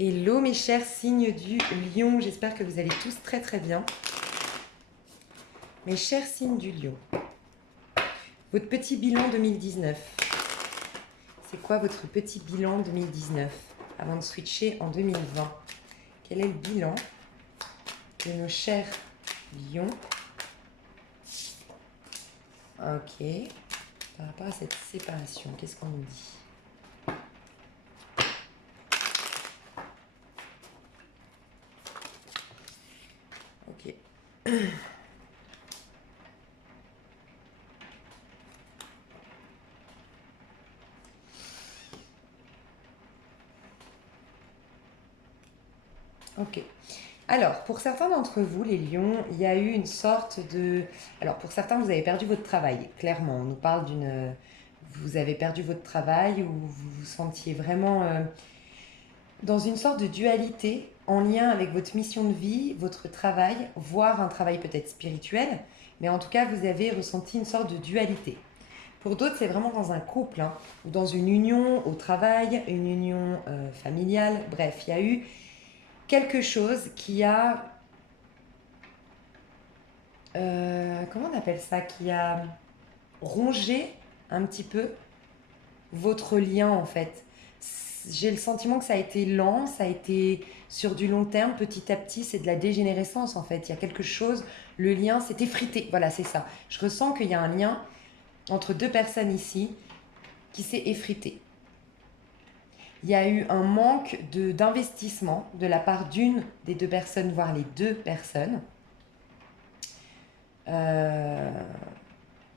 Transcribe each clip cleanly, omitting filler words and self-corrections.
Hello mes chers signes du lion, j'espère que vous allez tous très très bien. Mes chers signes du lion, votre petit bilan 2019. C'est quoi votre petit bilan 2019 avant de switcher en 2020? Quel est le bilan de nos chers lions? Ok, par rapport à cette séparation, qu'est-ce qu'on nous dit? Ok. Ok. Alors, pour certains d'entre vous, les lions, il y a eu une sorte de... Alors, pour certains, vous avez perdu votre travail, clairement. On nous parle d'une... Vous avez perdu votre travail ou vous vous sentiez vraiment dans une sorte de dualité en lien avec votre mission de vie, votre travail, voire un travail peut-être spirituel. Mais en tout cas, vous avez ressenti une sorte de dualité. Pour d'autres, c'est vraiment dans un couple, hein, ou dans une union au travail, une union familiale. Bref, il y a eu quelque chose qui a... comment on appelle ça? Qui a rongé un petit peu votre lien en fait. J'ai le sentiment que ça a été lent, ça a été sur du long terme, petit à petit, c'est de la dégénérescence en fait. Il y a quelque chose, le lien s'est effrité. Voilà, c'est ça. Je ressens qu'il y a un lien entre deux personnes ici qui s'est effrité. Il y a eu un manque d'investissement de la part d'une des deux personnes, voire les deux personnes. Euh,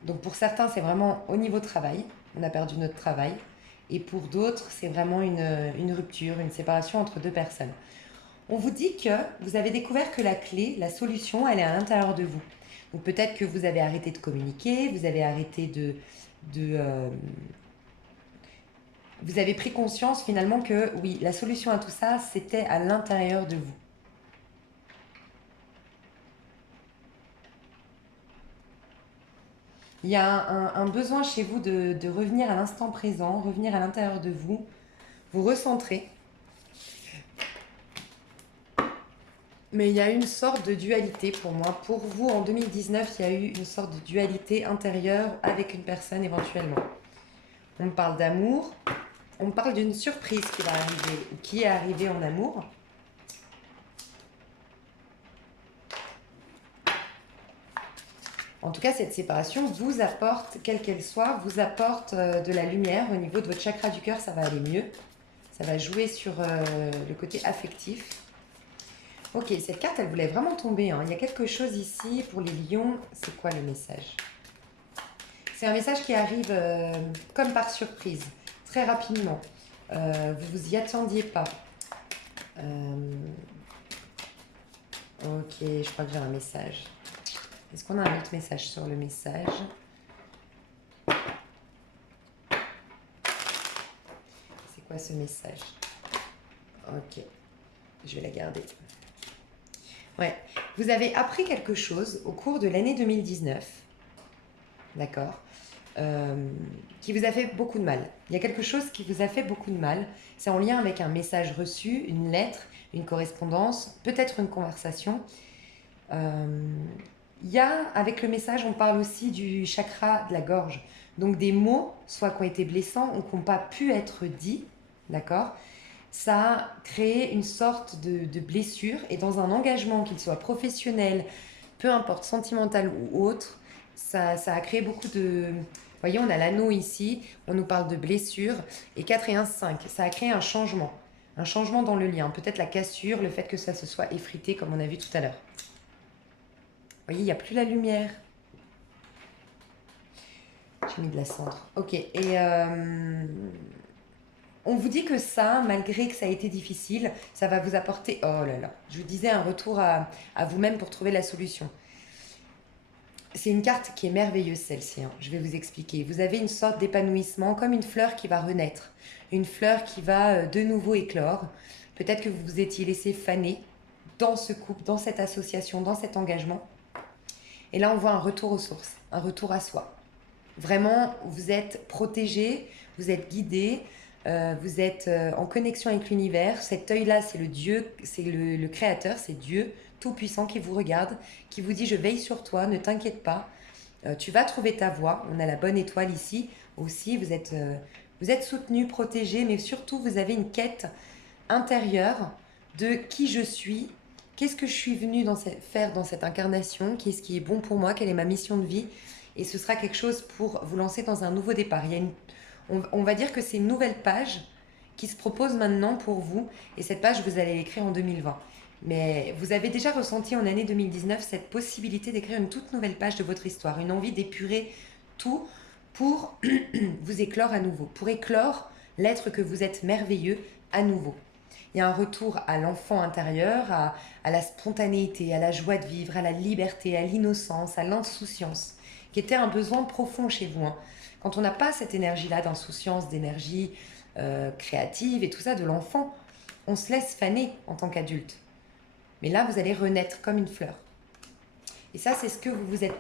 donc pour certains, c'est vraiment au niveau travail. On a perdu notre travail. Et pour d'autres, c'est vraiment une rupture, une séparation entre deux personnes. On vous dit que vous avez découvert que la clé, la solution, elle est à l'intérieur de vous. Donc peut-être que vous avez arrêté de communiquer, vous avez arrêté de vous avez pris conscience finalement que oui, la solution à tout ça, c'était à l'intérieur de vous. Il y a un besoin chez vous de revenir à l'instant présent, revenir à l'intérieur de vous, vous recentrer. Mais il y a une sorte de dualité pour moi. Pour vous, en 2019, il y a eu une sorte de dualité intérieure avec une personne éventuellement. On parle d'amour, on parle d'une surprise qui va arriver ou qui est arrivée en amour. En tout cas, cette séparation vous apporte, quelle qu'elle soit, vous apporte de la lumière au niveau de votre chakra du cœur, ça va aller mieux. Ça va jouer sur le côté affectif. Ok, cette carte, elle voulait vraiment tomber, hein. Il y a quelque chose ici pour les lions. C'est quoi le message? C'est un message qui arrive comme par surprise, très rapidement. Vous vous y attendiez pas. Ok, je crois que j'ai un message. Est-ce qu'on a un autre message sur le message? C'est quoi ce message? Ok, je vais la garder. Ouais, vous avez appris quelque chose au cours de l'année 2019, d'accord, qui vous a fait beaucoup de mal. Il y a quelque chose qui vous a fait beaucoup de mal. C'est en lien avec un message reçu, une lettre, une correspondance, peut-être une conversation. Il y a, avec le message, on parle aussi du chakra de la gorge. Donc des mots, soit qui ont été blessants ou qui n'ont pas pu être dits, d'accord? Ça a créé une sorte de blessure et dans un engagement, qu'il soit professionnel, peu importe, sentimental ou autre, ça a créé beaucoup de... Vous voyez, on a l'anneau ici, on nous parle de blessure et 4 et 1, 5. Ça a créé un changement dans le lien, peut-être la cassure, le fait que ça se soit effrité comme on a vu tout à l'heure. Vous voyez, il n'y a plus la lumière. J'ai mis de la cendre. Ok, et on vous dit que ça, malgré que ça a été difficile, ça va vous apporter, oh là là, je vous disais, un retour à vous-même pour trouver la solution. C'est une carte qui est merveilleuse celle-ci, hein. Je vais vous expliquer. Vous avez une sorte d'épanouissement, comme une fleur qui va renaître, une fleur qui va de nouveau éclore. Peut-être que vous vous étiez laissé faner dans ce couple, dans cette association, dans cet engagement. Et là, on voit un retour aux sources, un retour à soi. Vraiment, vous êtes protégé, vous êtes guidé. Vous êtes en connexion avec l'univers. Cet œil-là, c'est le Dieu, c'est le Créateur, c'est Dieu tout-puissant qui vous regarde, qui vous dit je veille sur toi, ne t'inquiète pas. Tu vas trouver ta voie. On a la bonne étoile ici aussi. Vous êtes soutenu, protégé, mais surtout vous avez une quête intérieure de qui je suis, qu'est-ce que je suis venue faire dans cette incarnation, qu'est-ce qui est bon pour moi, quelle est ma mission de vie. Et ce sera quelque chose pour vous lancer dans un nouveau départ. On va dire que c'est une nouvelle page qui se propose maintenant pour vous. Et cette page, vous allez l'écrire en 2020. Mais vous avez déjà ressenti en année 2019 cette possibilité d'écrire une toute nouvelle page de votre histoire, une envie d'épurer tout pour vous éclore à nouveau, pour éclore l'être que vous êtes merveilleux à nouveau. Il y a un retour à l'enfant intérieur, à la spontanéité, à la joie de vivre, à la liberté, à l'innocence, à l'insouciance, qui était un besoin profond chez vous, hein. Quand on n'a pas cette énergie-là d'insouciance, d'énergie créative et tout ça de l'enfant, on se laisse faner en tant qu'adulte. Mais là, vous allez renaître comme une fleur. Et ça, c'est ce que vous vous êtes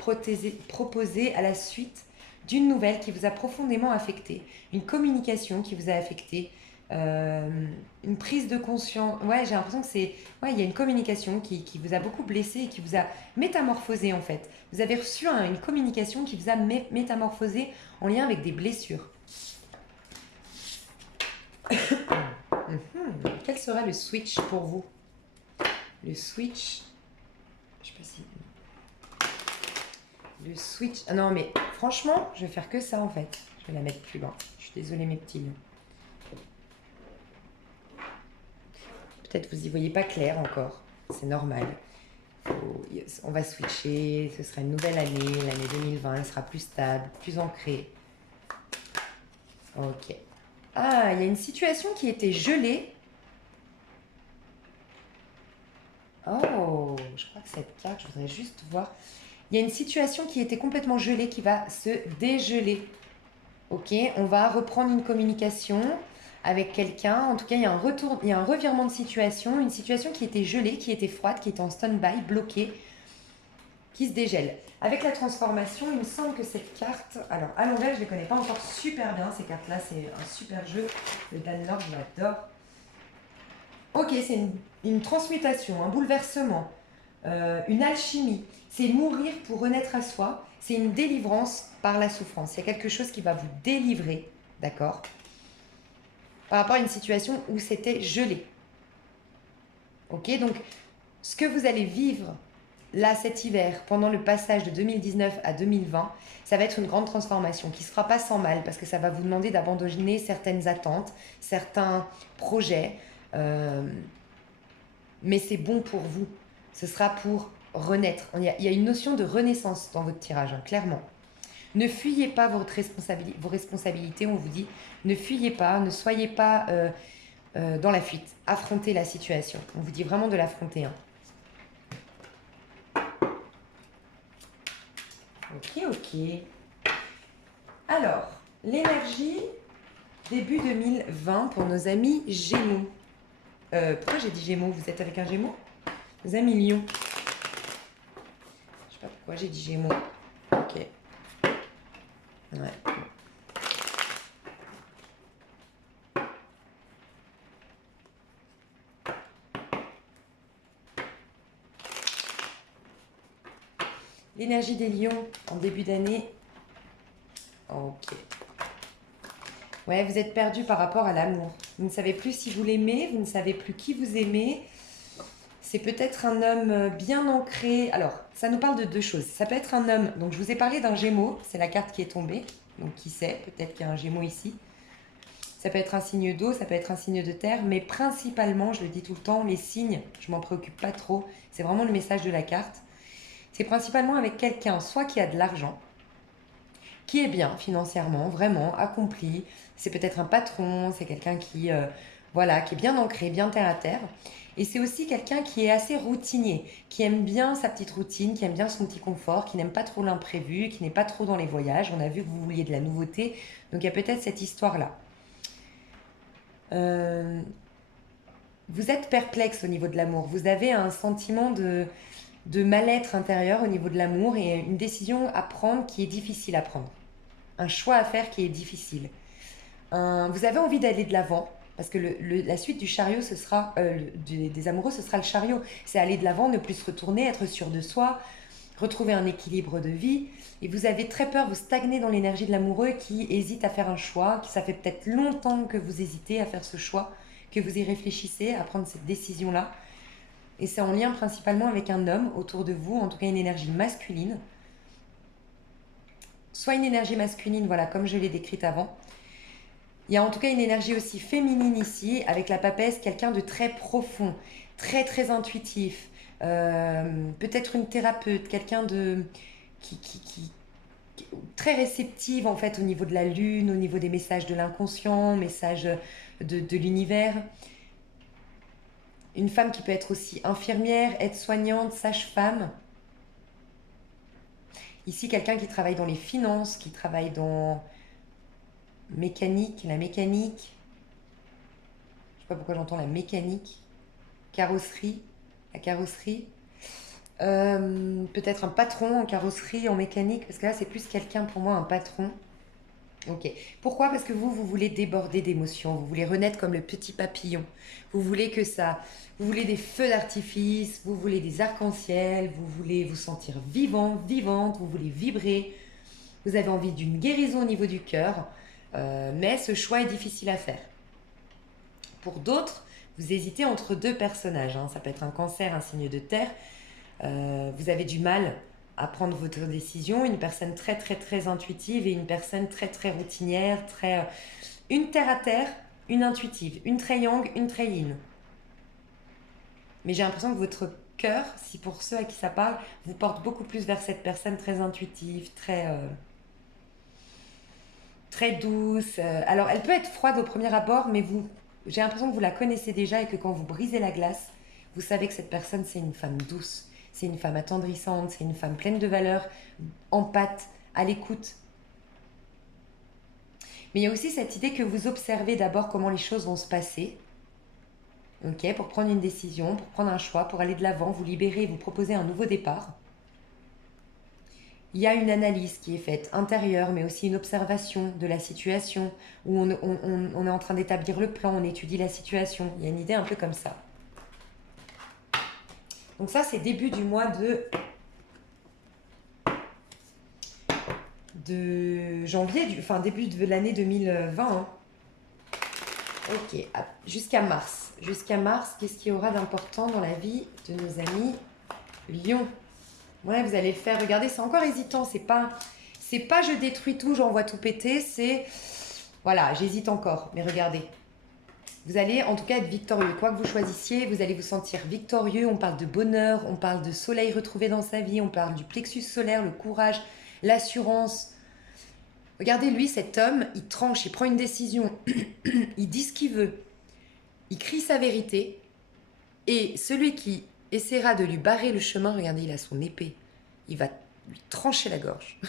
proposé à la suite d'une nouvelle qui vous a profondément affecté, une communication qui vous a affecté, une prise de conscience. Ouais, j'ai l'impression que c'est... Ouais, il y a une communication qui vous a beaucoup blessé et qui vous a métamorphosé en fait. Vous avez reçu une communication qui vous a métamorphosé en lien avec des blessures. Quel sera le switch pour vous? Le switch... Je sais pas si... Le switch... Ah non, mais franchement, je vais faire que ça en fait. Je vais la mettre plus loin. Je suis désolée mes petits lions. Peut-être vous y voyez pas clair encore. C'est normal. On va switcher. Ce sera une nouvelle année. L'année 2020, elle sera plus stable, plus ancrée. Ok. Ah, il y a une situation qui était gelée. Oh, je crois que cette carte, je voudrais juste voir. Il y a une situation qui était complètement gelée qui va se dégeler. Ok, on va reprendre une communication avec quelqu'un. En tout cas, il y a un revirement de situation, une situation qui était gelée, qui était froide, qui était en stand-by, bloquée, qui se dégèle. Avec la transformation, il me semble que cette carte, alors à l'envers, je ne les connais pas encore super bien, ces cartes-là, c'est un super jeu. Le Danlord, je l'adore. Ok, c'est une transmutation, un bouleversement, une alchimie. C'est mourir pour renaître à soi. C'est une délivrance par la souffrance. Il y a quelque chose qui va vous délivrer, d'accord, par rapport à une situation où c'était gelé. Ok, donc ce que vous allez vivre là cet hiver, pendant le passage de 2019 à 2020, ça va être une grande transformation qui ne se fera pas sans mal parce que ça va vous demander d'abandonner certaines attentes, certains projets. Mais c'est bon pour vous. Ce sera pour renaître. Il y a une notion de renaissance dans votre tirage, hein, clairement. Ne fuyez pas vos responsabilités, on vous dit. Ne fuyez pas, ne soyez pas dans la fuite. Affrontez la situation. On vous dit vraiment de l'affronter, hein. Ok, ok. Alors, l'énergie début 2020 pour nos amis Gémeaux. Pourquoi j'ai dit Gémeaux? Vous êtes avec un Gémeaux? Nos amis Lions. Je sais pas pourquoi j'ai dit Gémeaux. Ok. Ouais. L'énergie des lions en début d'année. Ok. Ouais, vous êtes perdu par rapport à l'amour. Vous ne savez plus si vous l'aimez, vous ne savez plus qui vous aimez. C'est peut-être un homme bien ancré. Alors, ça nous parle de deux choses. Ça peut être un homme, donc je vous ai parlé d'un Gémeaux, c'est la carte qui est tombée. Donc qui sait, peut-être qu'il y a un Gémeaux ici. Ça peut être un signe d'eau, ça peut être un signe de terre, mais principalement, je le dis tout le temps, les signes, je m'en préoccupe pas trop. C'est vraiment le message de la carte. C'est principalement avec quelqu'un, soit qui a de l'argent, qui est bien financièrement, vraiment accompli. C'est peut-être un patron, c'est quelqu'un qui, voilà, qui est bien ancré, bien terre à terre. Et c'est aussi quelqu'un qui est assez routinier, qui aime bien sa petite routine, qui aime bien son petit confort, qui n'aime pas trop l'imprévu, qui n'est pas trop dans les voyages. On a vu que vous vouliez de la nouveauté, donc il y a peut-être cette histoire-là. Vous êtes perplexe au niveau de l'amour. Vous avez un sentiment de mal-être intérieur au niveau de l'amour et une décision à prendre qui est difficile à prendre. Un choix à faire qui est difficile. Vous avez envie d'aller de l'avant, parce que la suite du chariot, ce sera, des amoureux, ce sera le chariot. C'est aller de l'avant, ne plus se retourner, être sûr de soi, retrouver un équilibre de vie. Et vous avez très peur, vous stagnez dans l'énergie de l'amoureux qui hésite à faire un choix, qui ça fait peut-être longtemps que vous hésitez à faire ce choix, que vous y réfléchissez, à prendre cette décision-là. Et c'est en lien principalement avec un homme autour de vous, en tout cas une énergie masculine. Soit une énergie masculine, voilà, comme je l'ai décrite avant. Il y a en tout cas une énergie aussi féminine ici, avec la papesse, quelqu'un de très profond, très très intuitif, peut-être une thérapeute, quelqu'un de qui très réceptive en fait au niveau de la lune, au niveau des messages de l'inconscient, messages de l'univers. Une femme qui peut être aussi infirmière, aide-soignante, sage-femme. Ici, quelqu'un qui travaille dans les finances, qui travaille dans mécanique, la mécanique. Je sais pas pourquoi j'entends la mécanique. Carrosserie, la carrosserie. Peut-être un patron en carrosserie, en mécanique, parce que là, c'est plus quelqu'un pour moi, un patron. Ok. Pourquoi? Parce que vous voulez déborder d'émotions, vous voulez renaître comme le petit papillon. Vous voulez que ça, vous voulez des feux d'artifice, vous voulez des arcs-en-ciel, vous voulez vous sentir vivant, vivante, vous voulez vibrer. Vous avez envie d'une guérison au niveau du cœur, mais ce choix est difficile à faire. Pour d'autres, vous hésitez entre deux personnages, hein. Ça peut être un cancer, un signe de terre. Vous avez du mal à prendre votre décision, une personne très très très intuitive et une personne très très routinière, très une terre à terre, une intuitive, une très yang, une très yin. Mais j'ai l'impression que votre cœur, si pour ceux à qui ça parle, vous porte beaucoup plus vers cette personne très intuitive, très douce. Alors elle peut être froide au premier abord, mais j'ai l'impression que vous la connaissez déjà et que quand vous brisez la glace, vous savez que cette personne c'est une femme douce, c'est une femme attendrissante, c'est une femme pleine de valeurs, empathe, à l'écoute. Mais il y a aussi cette idée que vous observez d'abord comment les choses vont se passer, ok, pour prendre une décision, pour prendre un choix, pour aller de l'avant, vous libérer, vous proposer un nouveau départ. Il y a une analyse qui est faite intérieure, mais aussi une observation de la situation, où on est en train d'établir le plan, on étudie la situation. Il y a une idée un peu comme ça. Donc ça, c'est début du mois de janvier, enfin début de l'année 2020. Hein. Ok, jusqu'à mars. Jusqu'à mars, qu'est-ce qu'il y aura d'important dans la vie de nos amis Lion? Ouais, vous allez le faire. Regardez, c'est encore hésitant. C'est pas je détruis tout, j'envoie tout péter. C'est voilà, j'hésite encore. Mais regardez, vous allez en tout cas être victorieux. Quoi que vous choisissiez, vous allez vous sentir victorieux. On parle de bonheur, on parle de soleil retrouvé dans sa vie, on parle du plexus solaire, le courage, l'assurance. Regardez, lui, cet homme, il tranche, il prend une décision, il dit ce qu'il veut, il crie sa vérité. Et celui qui essaiera de lui barrer le chemin, regardez, il a son épée, il va lui trancher la gorge.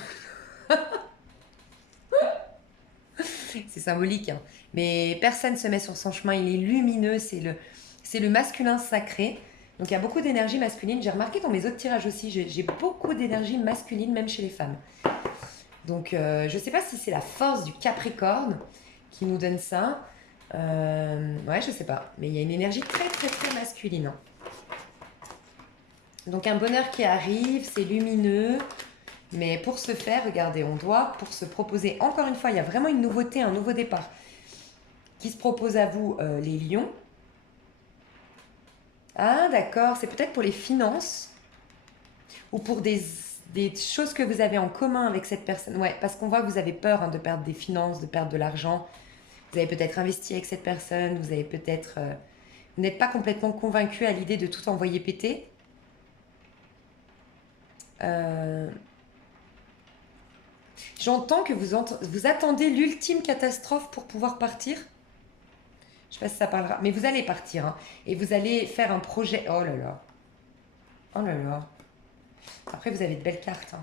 C'est symbolique, hein. Mais personne ne se met sur son chemin, il est lumineux, c'est le masculin sacré. Donc il y a beaucoup d'énergie masculine. J'ai remarqué dans mes autres tirages aussi, j'ai beaucoup d'énergie masculine, même chez les femmes. Donc je ne sais pas si c'est la force du Capricorne qui nous donne ça. Ouais, je sais pas. Mais il y a une énergie très très très masculine, hein. Donc un bonheur qui arrive, c'est lumineux. Mais pour ce faire, regardez, on doit, pour se proposer, encore une fois, il y a vraiment une nouveauté, un nouveau départ qui se propose à vous, les lions. Ah, d'accord, c'est peut-être pour les finances ou pour des choses que vous avez en commun avec cette personne. Ouais, parce qu'on voit que vous avez peur, hein, de perdre des finances, de perdre de l'argent. Vous avez peut-être investi avec cette personne, vous avez peut-être... vous n'êtes pas complètement convaincu à l'idée de tout envoyer péter. Euh, J'entends que vous attendez l'ultime catastrophe pour pouvoir partir. Je sais pas si ça parlera, mais vous allez partir, hein, et vous allez faire un projet. Oh là là, oh là là. Après, vous avez de belles cartes, hein.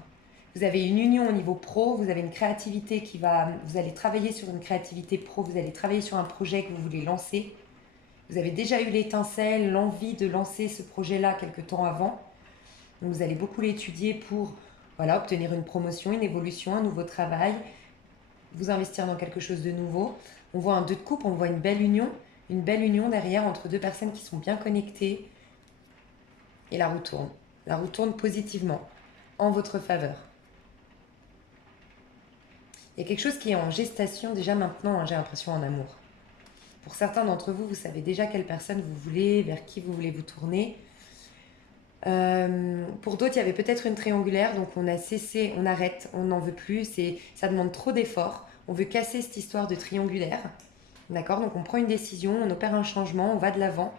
Vous avez une union au niveau pro, vous avez une créativité qui va. Vous allez travailler sur une créativité pro, vous allez travailler sur un projet que vous voulez lancer. Vous avez déjà eu l'étincelle, l'envie de lancer ce projet-là quelque temps avant. Donc vous allez beaucoup l'étudier pour voilà, obtenir une promotion, une évolution, un nouveau travail, vous investir dans quelque chose de nouveau. On voit un 2 de coupe, on voit une belle union derrière entre deux personnes qui sont bien connectées. Et la roue tourne. La roue tourne positivement, en votre faveur. Il y a quelque chose qui est en gestation déjà maintenant, hein, j'ai l'impression, en amour. Pour certains d'entre vous, vous savez déjà quelle personne vous voulez, vers qui vous voulez vous tourner. Pour d'autres, il y avait peut-être une triangulaire, donc on a cessé, on arrête, on n'en veut plus, ça demande trop d'efforts. On veut casser cette histoire de triangulaire. D'accord? Donc on prend une décision, on opère un changement, on va de l'avant.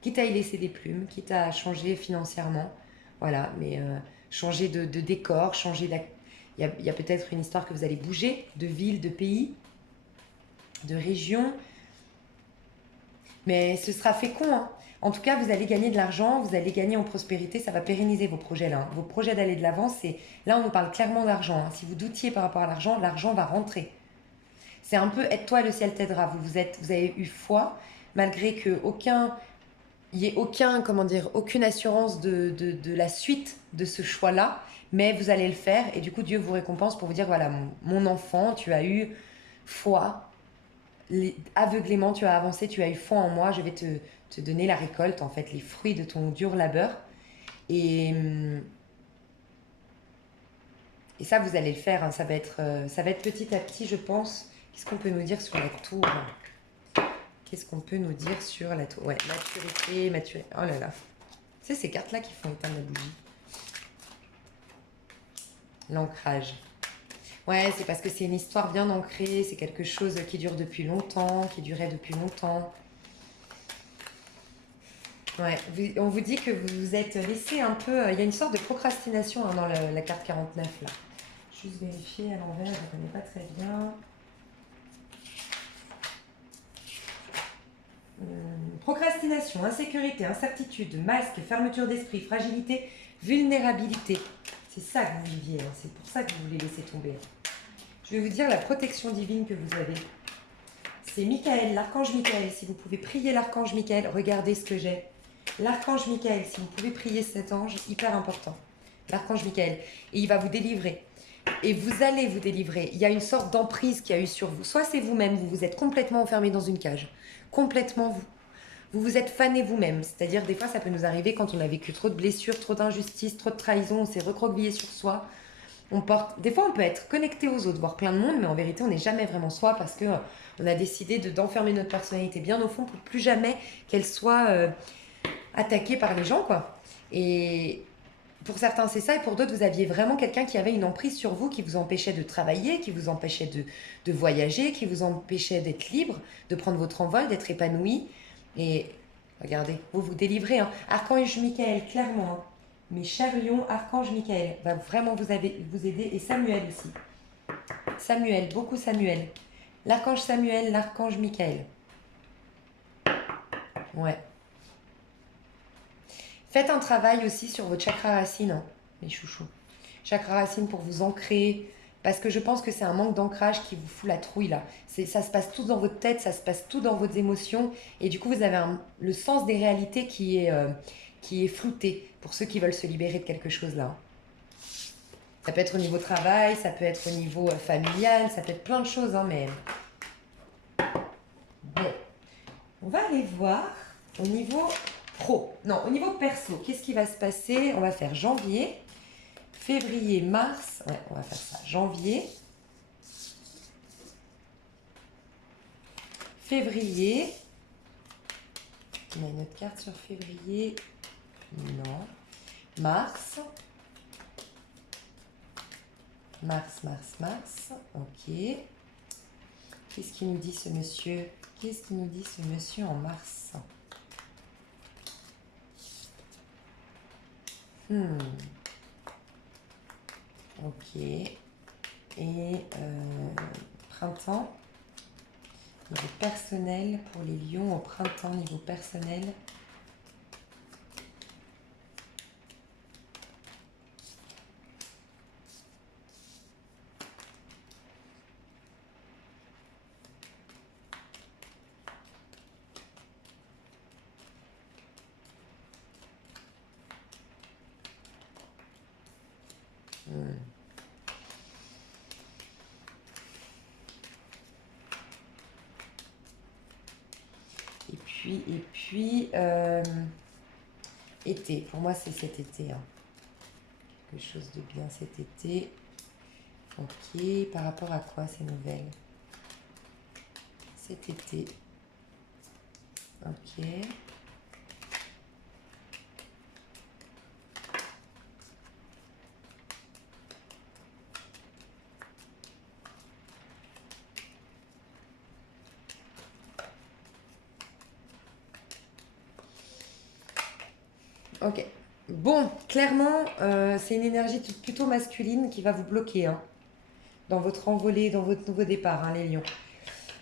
Quitte à y laisser des plumes, quitte à changer financièrement. Voilà, mais changer de décor, changer il y a peut-être une histoire que vous allez bouger de ville, de pays, de région. Mais ce sera fécond, hein. En tout cas, vous allez gagner de l'argent, vous allez gagner en prospérité, ça va pérenniser vos projets là, hein. Vos projets d'aller de l'avant, c'est là on nous parle clairement d'argent, hein. Si vous doutiez par rapport à l'argent, l'argent va rentrer. C'est un peu aide-toi, le ciel t'aidera. Vous avez eu foi, malgré que il n'y ait comment dire, aucune assurance de la suite de ce choix-là, mais vous allez le faire et du coup Dieu vous récompense pour vous dire voilà, mon enfant, tu as eu foi, aveuglément tu as avancé, tu as eu foi en moi, je vais te donner la récolte, en fait, les fruits de ton dur labeur. Et, et ça, vous allez le faire, hein, ça va être petit à petit, je pense. Qu'est-ce qu'on peut nous dire sur la tour? Qu'est-ce qu'on peut nous dire sur la tour? Ouais, maturité. Oh là là. C'est ces cartes-là qui font éteindre la bougie. L'ancrage. Ouais, c'est parce que c'est une histoire bien ancrée, c'est quelque chose qui dure depuis longtemps, qui durait depuis longtemps. Ouais, on vous dit que vous vous êtes laissé un peu. Il y a une sorte de procrastination, hein, dans la carte 49 là. Juste vérifier à l'envers, je ne connais pas très bien. Procrastination, insécurité, incertitude, masque, fermeture d'esprit, fragilité, vulnérabilité. C'est ça que vous viviez, hein, c'est pour ça que vous voulez laisser tomber. Je vais vous dire la protection divine que vous avez. C'est Michael, l'archange Michael. Si vous pouvez prier l'archange Michael, regardez ce que j'ai. L'archange Michael, si vous pouvez prier cet ange, hyper important. L'archange Michael. Et il va vous délivrer. Et vous allez vous délivrer. Il y a une sorte d'emprise qu'il y a eu sur vous. Soit c'est vous-même, vous vous êtes complètement enfermé dans une cage. Complètement vous. Vous vous êtes fané vous-même. C'est-à-dire, des fois, ça peut nous arriver quand on a vécu trop de blessures, trop d'injustices, trop de trahison, on s'est recroquevillé sur soi. Des fois, on peut être connecté aux autres, voir plein de monde, mais en vérité, on n'est jamais vraiment soi parce que on a décidé d'enfermer notre personnalité bien au fond pour plus jamais qu'elle soit attaquée par les gens, quoi. Et pour certains, c'est ça, et pour d'autres, vous aviez vraiment quelqu'un qui avait une emprise sur vous, qui vous empêchait de travailler, qui vous empêchait de voyager, qui vous empêchait d'être libre, de prendre votre envol, d'être épanoui. Et regardez, vous vous délivrez, hein. Archange Michael, clairement, hein. Mes chers lions, Archange Michael va vraiment vous aider, et Samuel aussi. Samuel, beaucoup Samuel. L'archange Samuel, l'archange Michael. Ouais. Faites un travail aussi sur votre chakra racine, hein, les chouchous. Chakra racine pour vous ancrer, parce que je pense que c'est un manque d'ancrage qui vous fout la trouille là. Ça se passe tout dans votre tête, ça se passe tout dans vos émotions, et du coup vous avez le sens des réalités qui est flouté pour ceux qui veulent se libérer de quelque chose là. Ça peut être au niveau travail, ça peut être au niveau familial, ça peut être plein de choses, hein, mais bon. On va aller voir au niveau pro. Non, au niveau perso, qu'est-ce qui va se passer? On va faire janvier, février, mars. Ouais, on va faire ça. Janvier, février. On a une autre carte sur février. Non. Mars. Mars. Ok. Qu'est-ce qu'il nous dit ce monsieur? Qu'est-ce qu'il nous dit ce monsieur en mars? Ok. Et printemps. Niveau personnel pour les lions au printemps, niveau personnel. été. Pour moi, c'est cet été, hein. Quelque chose de bien cet été. Ok, par rapport à quoi ces nouvelles? Cet été. Ok. Ok. Bon, clairement, c'est une énergie plutôt masculine qui va vous bloquer, hein, dans votre envolée, dans votre nouveau départ, hein, les lions.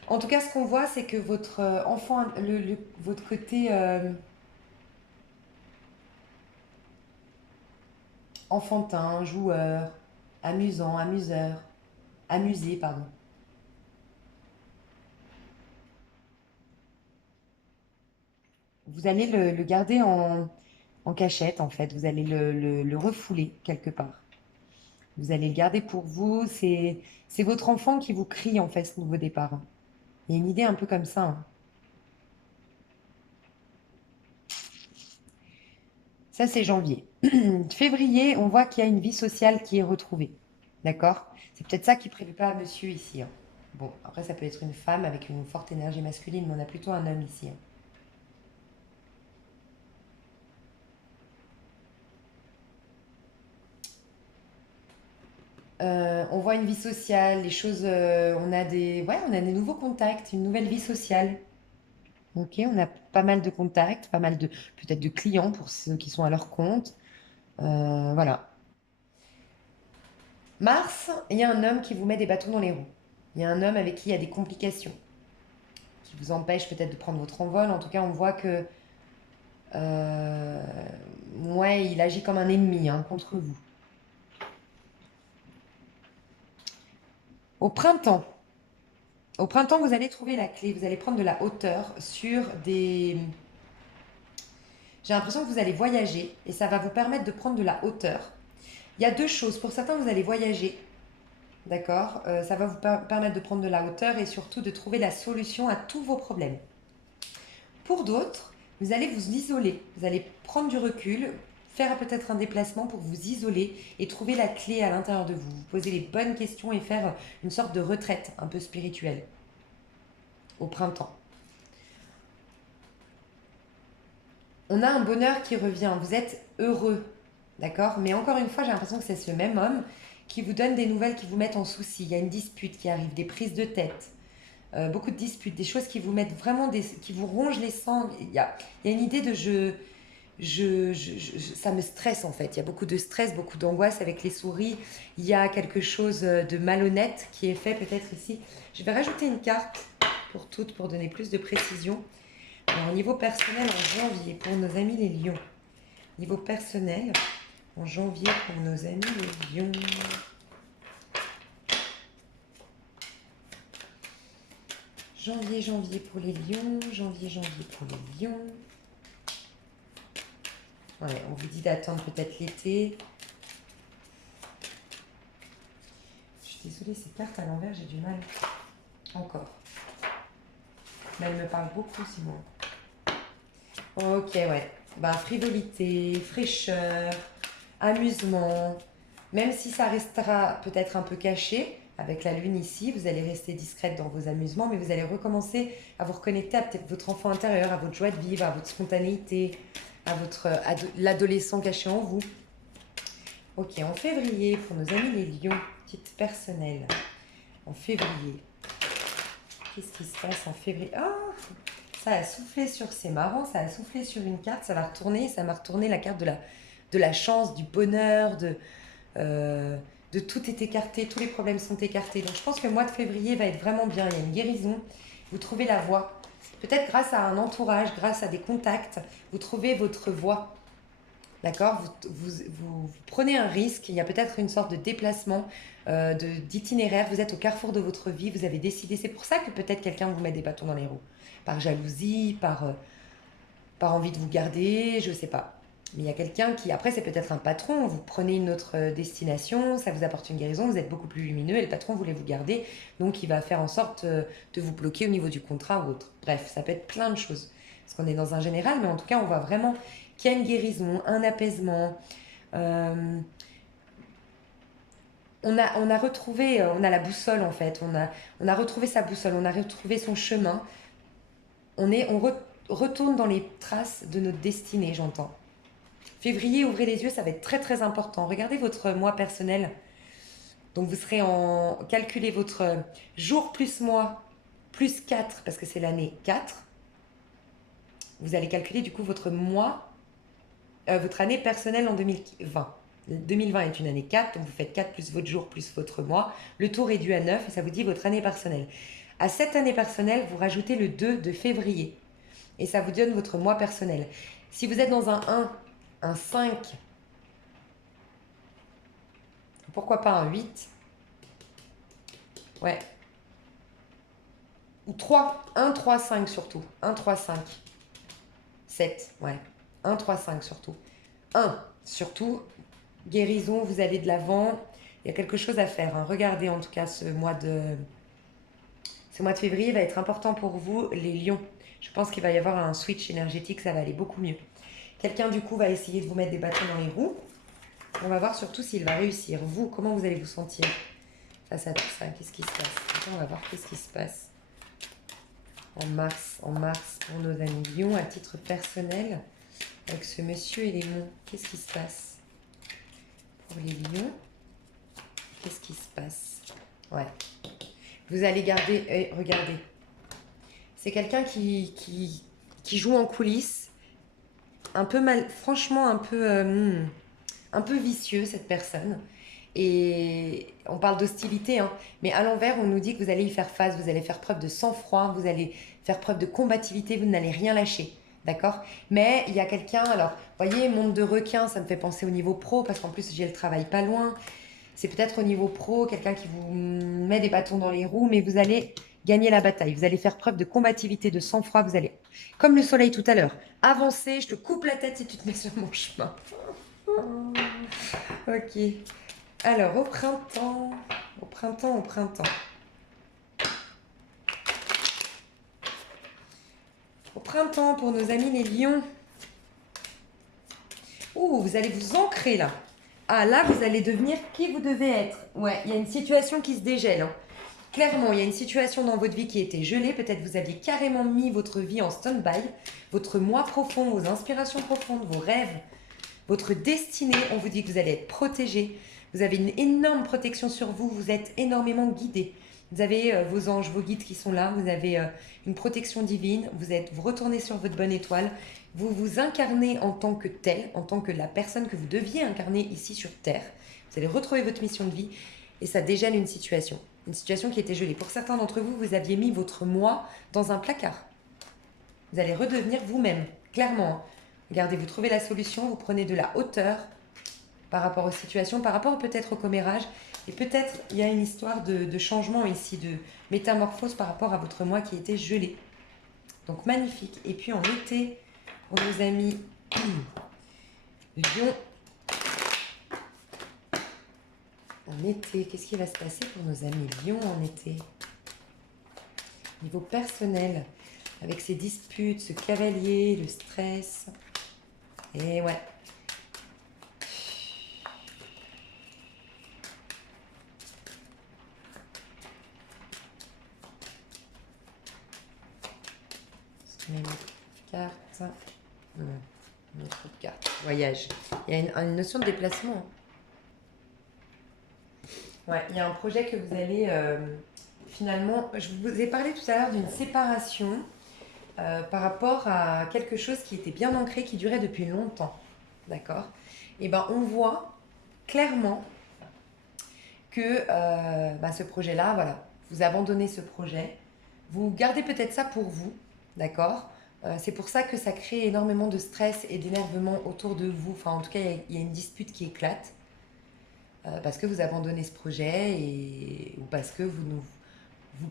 En tout cas, ce qu'on voit, c'est que votre enfant, votre côté enfantin, joueur, amusant, amuseur, amusé, pardon. Vous allez le garder en cachette, en fait. Vous allez le refouler quelque part. Vous allez le garder pour vous. C'est votre enfant qui vous crie, en fait, ce nouveau départ, hein. Il y a une idée un peu comme ça, hein. Ça, c'est janvier. Février, on voit qu'il y a une vie sociale qui est retrouvée. D'accord? C'est peut-être ça qui ne prévaut pas à monsieur ici, hein. Bon, après, ça peut être une femme avec une forte énergie masculine, mais on a plutôt un homme ici, hein. On voit une vie sociale, les choses, on a des nouveaux contacts, une nouvelle vie sociale. Ok, on a pas mal de contacts, pas mal de peut-être de clients pour ceux qui sont à leur compte. Voilà. Mars, il y a un homme qui vous met des bâtons dans les roues. Il y a un homme avec qui il y a des complications, qui vous empêche peut-être de prendre votre envol. En tout cas, on voit que euh, ouais, il agit comme un ennemi, hein, contre vous. Au printemps, Au printemps, vous allez trouver la clé, vous allez prendre de la hauteur sur des... J'ai l'impression que vous allez voyager et ça va vous permettre de prendre de la hauteur. Il y a deux choses. Pour certains, vous allez voyager, d'accord. Ça va vous permettre de prendre de la hauteur et surtout de trouver la solution à tous vos problèmes. Pour d'autres, vous allez vous isoler, vous allez prendre du recul, faire peut-être un déplacement pour vous isoler et trouver la clé à l'intérieur de vous. Vous poser les bonnes questions et faire une sorte de retraite un peu spirituelle au printemps. On a un bonheur qui revient, vous êtes heureux, d'accord? Mais encore une fois, j'ai l'impression que c'est ce même homme qui vous donne des nouvelles qui vous mettent en souci. Il y a une dispute qui arrive, des prises de tête, beaucoup de disputes, des choses qui vous mettent vraiment, qui vous rongent les sangs. Il y a une idée de ça me stresse en fait. Il y a beaucoup de stress, beaucoup d'angoisse avec les souris. Il y a quelque chose de malhonnête qui est fait peut-être ici. Je vais rajouter une carte pour toutes, pour donner plus de précision. Alors, au niveau personnel, en janvier, pour nos amis les lions. Niveau personnel, en janvier, pour nos amis les lions. Janvier pour les lions. Janvier pour les lions. Ouais, on vous dit d'attendre peut-être l'été. Je suis désolée, ces cartes à l'envers, j'ai du mal. Encore. Mais elles me parlent beaucoup, Simon. Ok, ouais. Bah, frivolité, fraîcheur, amusement. Même si ça restera peut-être un peu caché, avec la lune ici, vous allez rester discrète dans vos amusements, mais vous allez recommencer à vous reconnecter à peut-être votre enfant intérieur, à votre joie de vivre, à votre spontanéité, à l'adolescent caché en vous. Ok, en février, pour nos amis les lions, petite personnelle. En février, qu'est-ce qui se passe en février? Oh, ça a soufflé sur, c'est marrant, ça a soufflé sur une carte, ça va retourner, ça m'a retourné la carte de la chance, du bonheur, de tout est écarté, tous les problèmes sont écartés. Donc je pense que le mois de février va être vraiment bien, il y a une guérison, vous trouvez la voie. Peut-être grâce à un entourage, grâce à des contacts, vous trouvez votre voie. D'accord, vous prenez un risque, il y a peut-être une sorte de déplacement, d'itinéraire, vous êtes au carrefour de votre vie, vous avez décidé, c'est pour ça que peut-être quelqu'un vous met des bâtons dans les roues, par jalousie, par envie de vous garder, je sais pas. Mais il y a quelqu'un qui, après c'est peut-être un patron, vous prenez une autre destination, ça vous apporte une guérison, vous êtes beaucoup plus lumineux et le patron voulait vous garder, donc il va faire en sorte de vous bloquer au niveau du contrat ou autre. Bref, ça peut être plein de choses. parce qu'on est dans un général, mais en tout cas, on voit vraiment qu'il y a une guérison, un apaisement. Euh, on a retrouvé, on a la boussole en fait, on a retrouvé sa boussole, on a retrouvé son chemin. Retourne dans les traces de notre destinée, j'entends. Février, ouvrez les yeux, ça va être très très important. Regardez votre mois personnel. Donc vous serez en... Calculez votre jour plus mois plus 4 parce que c'est l'année 4. Vous allez calculer du coup votre mois, votre année personnelle en 2020. 2020 est une année 4, donc vous faites 4 plus votre jour plus votre mois. Le taux réduit à 9 et ça vous dit votre année personnelle. À cette année personnelle, vous rajoutez le 2 de février et ça vous donne votre mois personnel. Si vous êtes dans un 1, un 5, pourquoi pas un 8, ouais, ou 3, 1, 3, 5 surtout, 1, 3, 5, 7, ouais, 1, 3, 5 surtout. 1, surtout, guérison, vous allez de l'avant, il y a quelque chose à faire, hein. Regardez en tout cas ce mois de février va être important pour vous, les lions. Je pense qu'il va y avoir un switch énergétique, ça va aller beaucoup mieux. Quelqu'un du coup va essayer de vous mettre des bâtons dans les roues. On va voir surtout s'il va réussir. Vous, comment vous allez vous sentir face à tout ça? Qu'est-ce qui se passe? On va voir qu'est-ce qui se passe en mars pour nos amis lions à titre personnel avec ce monsieur et les lions. Qu'est-ce qui se passe pour les lions? Qu'est-ce qui se passe? Ouais. Vous allez garder... regardez. C'est quelqu'un qui joue en coulisses. Un peu mal... Franchement, un peu vicieux, cette personne. Et on parle d'hostilité, hein, mais à l'envers, on nous dit que vous allez y faire face, vous allez faire preuve de sang-froid, vous allez faire preuve de combativité, vous n'allez rien lâcher. D'accord? Mais il y a quelqu'un, alors, vous voyez, monde de requin, ça me fait penser au niveau pro, parce qu'en plus, j'ai le travail pas loin. C'est peut-être au niveau pro, quelqu'un qui vous met des bâtons dans les roues, mais vous allez gagner la bataille. Vous allez faire preuve de combativité, de sang-froid. Vous allez, comme le soleil tout à l'heure, avancer. Je te coupe la tête si tu te mets sur mon chemin. Ok. Alors, au printemps. Au printemps, pour nos amis les lions. Ouh, vous allez vous ancrer là. Ah, là, vous allez devenir qui vous devez être. Ouais, il y a une situation qui se dégèle, hein. Clairement, il y a une situation dans votre vie qui était gelée. Peut-être vous aviez carrément mis votre vie en stand-by. Votre moi profond, vos inspirations profondes, vos rêves, votre destinée. On vous dit que vous allez être protégé. Vous avez une énorme protection sur vous. Vous êtes énormément guidé. Vous avez vos anges, vos guides qui sont là. Vous avez une protection divine. Vous retournez sur votre bonne étoile. Vous vous incarnez en tant que tel, en tant que la personne que vous deviez incarner ici sur Terre. Vous allez retrouver votre mission de vie et ça dégèle une situation qui était gelée. Pour certains d'entre vous, vous aviez mis votre moi dans un placard. Vous allez redevenir vous-même, clairement. Regardez, vous trouvez la solution, vous prenez de la hauteur par rapport aux situations, par rapport peut-être au commérage. Et peut-être il y a une histoire de changement ici, de métamorphose par rapport à votre moi qui était gelé. Donc magnifique. Et puis en été, pour nos amis Lion, en été, qu'est-ce qui va se passer pour nos amis Lion en été? Niveau personnel, avec ces disputes, ce cavalier, le stress. Et ouais. Une carte. Une autre carte. Voyage. Il y a une notion de déplacement. Ouais, il y a un projet que vous allez finalement. Je vous ai parlé tout à l'heure d'une séparation par rapport à quelque chose qui était bien ancré, qui durait depuis longtemps. D'accord? Et ben on voit clairement que ce projet-là, voilà, vous abandonnez ce projet. Vous gardez peut-être ça pour vous. D'accord? C'est pour ça que ça crée énormément de stress et d'énervement autour de vous. Enfin, en tout cas, il y a une dispute qui éclate. Parce que vous abandonnez ce projet ou parce que vous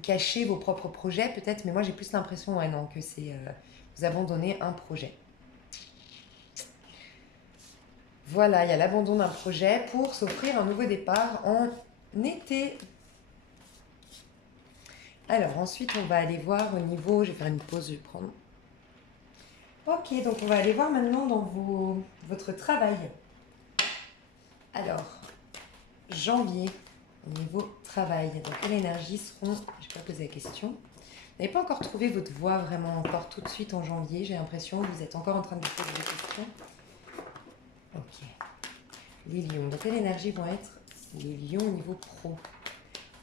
cachez vos propres projets peut-être, mais moi j'ai plus l'impression que c'est vous abandonnez un projet. Voilà, il y a l'abandon d'un projet pour s'offrir un nouveau départ en été. Alors ensuite on va aller voir au niveau, je vais faire une pause, je vais prendre Ok, donc on va aller voir maintenant dans votre travail. Alors, janvier, au niveau travail, dans quelle énergie seront... Je vais pas poser la question. Vous n'avez pas encore trouvé votre voie vraiment encore tout de suite en janvier, j'ai l'impression. Vous êtes encore en train de vous poser des questions. Ok. Les lions, dans quelle énergie vont être les lions au niveau pro?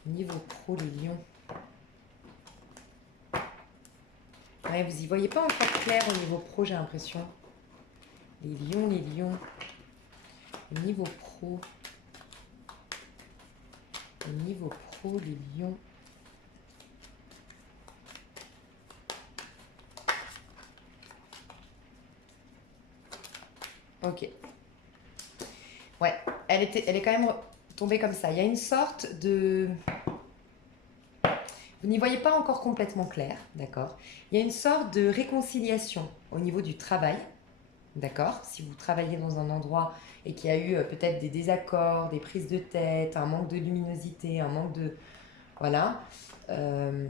Au niveau pro, les lions. Ouais, vous y voyez pas encore clair au niveau pro, j'ai l'impression. Les lions, les lions. Au niveau pro. Au niveau pro, les lions. Ok. Ouais, elle est quand même tombée comme ça. Il y a une sorte de... Vous n'y voyez pas encore complètement clair, d'accord? Il y a une sorte de réconciliation au niveau du travail, d'accord? Si vous travaillez dans un endroit et qu'il y a eu peut-être des désaccords, des prises de tête, un manque de luminosité, un manque de... Voilà. Euh,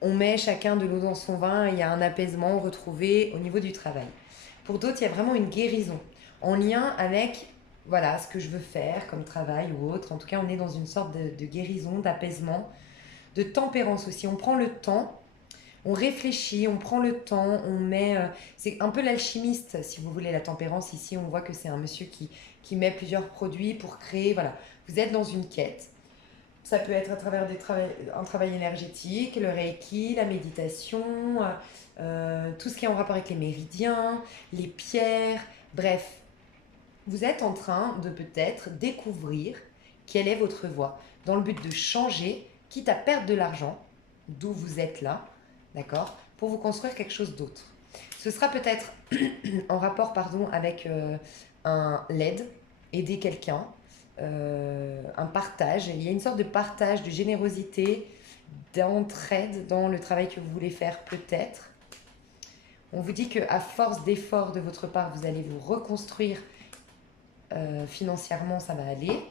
on met chacun de l'eau dans son vin et il y a un apaisement retrouvé au niveau du travail. Pour d'autres, il y a vraiment une guérison en lien avec voilà, ce que je veux faire comme travail ou autre. En tout cas, on est dans une sorte de guérison, d'apaisement, de tempérance aussi. On prend le temps, on réfléchit, on prend le temps, on met... c'est un peu l'alchimiste, si vous voulez, la tempérance. Ici, on voit que c'est un monsieur qui met plusieurs produits pour créer... Voilà, vous êtes dans une quête. Ça peut être à travers un travail énergétique, le reiki, la méditation, tout ce qui est en rapport avec les méridiens, les pierres, bref. Vous êtes en train de peut-être découvrir quelle est votre voie, dans le but de changer, quitte à perdre de l'argent, d'où vous êtes là, d'accord, pour vous construire quelque chose d'autre. Ce sera peut-être en rapport, pardon, avec un l'aide, aider quelqu'un, un partage. Il y a une sorte de partage, de générosité, d'entraide dans le travail que vous voulez faire peut-être. On vous dit qu'à force d'efforts de votre part, vous allez vous reconstruire financièrement, ça va aller.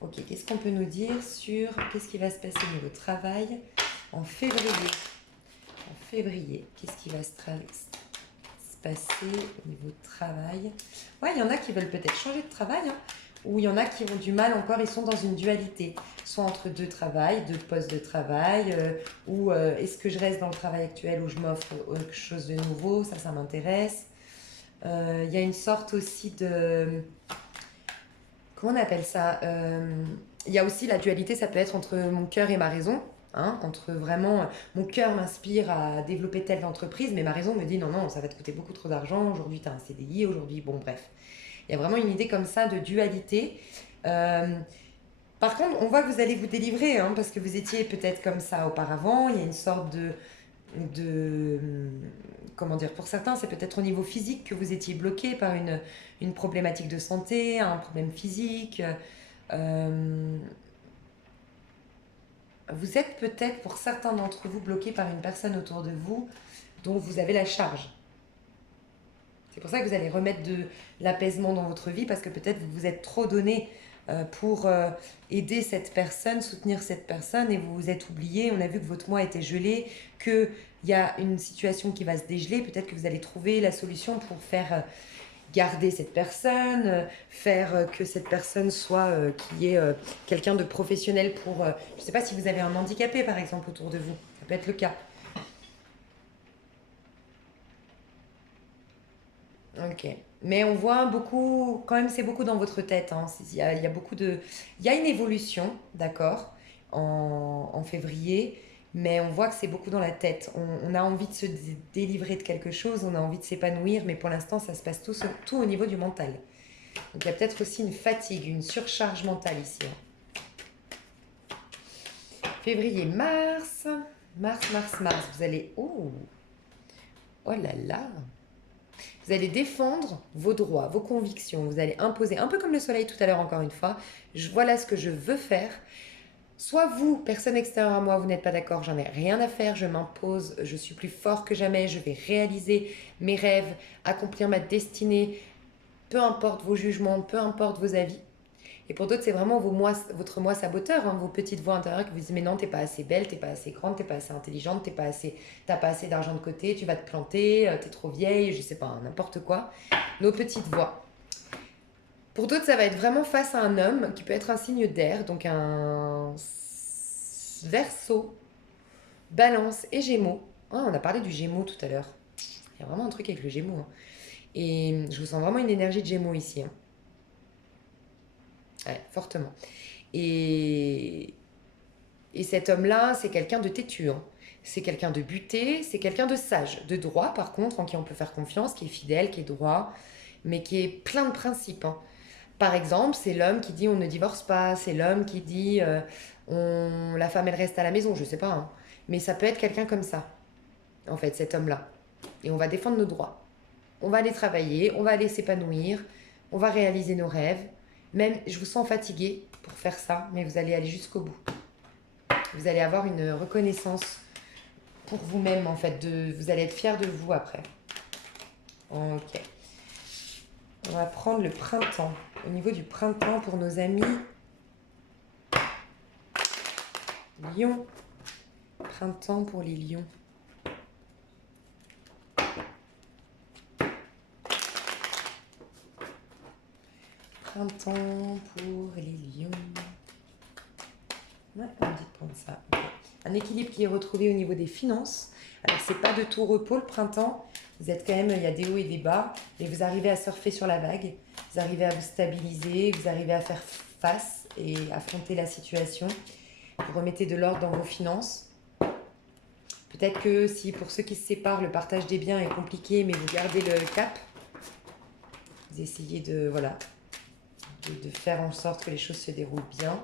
Ok, qu'est-ce qu'on peut nous dire sur qu'est-ce qui va se passer au niveau travail en février? En février, qu'est-ce qui va se passer au niveau travail? Ouais, il y en a qui veulent peut-être changer de travail, hein, ou il y en a qui ont du mal encore, ils sont dans une dualité, soit entre deux travails, deux postes de travail, ou est-ce que je reste dans le travail actuel ou je m'offre quelque chose de nouveau, ça m'intéresse. Il y a une sorte aussi de... Comment on appelle ça? Il y a aussi la dualité, ça peut être entre mon cœur et ma raison. Hein, entre vraiment, mon cœur m'inspire à développer telle entreprise, mais ma raison me dit non, non, ça va te coûter beaucoup trop d'argent. Aujourd'hui, tu as un CDI, aujourd'hui, bon, bref. Il y a vraiment une idée comme ça de dualité. Euh, Par contre, on voit que vous allez vous délivrer, hein, parce que vous étiez peut-être comme ça auparavant. Il y a une sorte de comment dire, pour certains, c'est peut-être au niveau physique que vous étiez bloqué par une problématique de santé, un problème physique. Euh, vous êtes peut-être, pour certains d'entre vous, bloqué par une personne autour de vous dont vous avez la charge. C'est pour ça que vous allez remettre de l'apaisement dans votre vie, parce que peut-être vous vous êtes trop donné pour aider cette personne, soutenir cette personne, et vous vous êtes oublié. On a vu que votre mois était gelé, qu'il y a une situation qui va se dégeler. Peut-être que vous allez trouver la solution pour faire garder cette personne, faire que cette personne soit qui est quelqu'un de professionnel pour... je ne sais pas si vous avez un handicapé, par exemple, autour de vous. Ça peut être le cas. Ok. Mais on voit beaucoup, quand même, c'est beaucoup dans votre tête. Hein. Il y a beaucoup de... Il y a une évolution, d'accord, en février, mais on voit que c'est beaucoup dans la tête. On a envie de se délivrer de quelque chose, on a envie de s'épanouir, mais pour l'instant, ça se passe tout au niveau du mental. Donc il y a peut-être aussi une fatigue, une surcharge mentale ici. Hein. Février, mars, mars. Vous allez... Oh, oh là là. Vous allez défendre vos droits, vos convictions. Vous allez imposer, un peu comme le soleil tout à l'heure encore une fois. Voilà ce que je veux faire. Soit vous, personne extérieure à moi, vous n'êtes pas d'accord, j'en ai rien à faire, je m'impose, je suis plus fort que jamais, je vais réaliser mes rêves, accomplir ma destinée, peu importe vos jugements, peu importe vos avis. Et pour d'autres, c'est vraiment vos moi, votre moi saboteur, hein, vos petites voix intérieures qui vous disent mais non, t'es pas assez belle, t'es pas assez grande, t'es pas assez intelligente, t'as pas assez d'argent de côté, tu vas te planter, t'es trop vieille, je sais pas, hein, n'importe quoi. Nos petites voix. Pour d'autres, ça va être vraiment face à un homme qui peut être un signe d'air, donc un Verseau, Balance et Gémeaux. Ah, on a parlé du Gémeaux tout à l'heure. Il y a vraiment un truc avec le Gémeaux, hein. Et je vous sens vraiment une énergie de Gémeaux ici, hein. Ouais, fortement. Et, et cet homme-là, c'est quelqu'un de têtu, hein. C'est quelqu'un de buté, c'est quelqu'un de sage, de droit par contre, en qui on peut faire confiance, qui est fidèle, qui est droit, mais qui est plein de principes, hein. Par exemple, c'est l'homme qui dit on ne divorce pas, c'est l'homme qui dit la femme elle reste à la maison, je sais pas, hein. Mais ça peut être quelqu'un comme ça, en fait, cet homme-là. Et on va défendre nos droits. On va aller travailler, on va aller s'épanouir, on va réaliser nos rêves. Même, je vous sens fatigué pour faire ça, mais vous allez aller jusqu'au bout. Vous allez avoir une reconnaissance pour vous-même, en fait. Vous allez être fier de vous après. Ok. On va prendre le printemps. Au niveau du printemps pour nos amis Lions. Printemps pour les lions. Printemps pour les lions. Ouais, on dit de prendre ça. Okay. Un équilibre qui est retrouvé au niveau des finances. Alors, c'est pas de tout repos le printemps. Vous êtes quand même, il y a des hauts et des bas. Mais vous arrivez à surfer sur la vague. Vous arrivez à vous stabiliser. Vous arrivez à faire face et affronter la situation. Vous remettez de l'ordre dans vos finances. Peut-être que si pour ceux qui se séparent, le partage des biens est compliqué, mais vous gardez le cap. Vous essayez de, voilà, de faire en sorte que les choses se déroulent bien.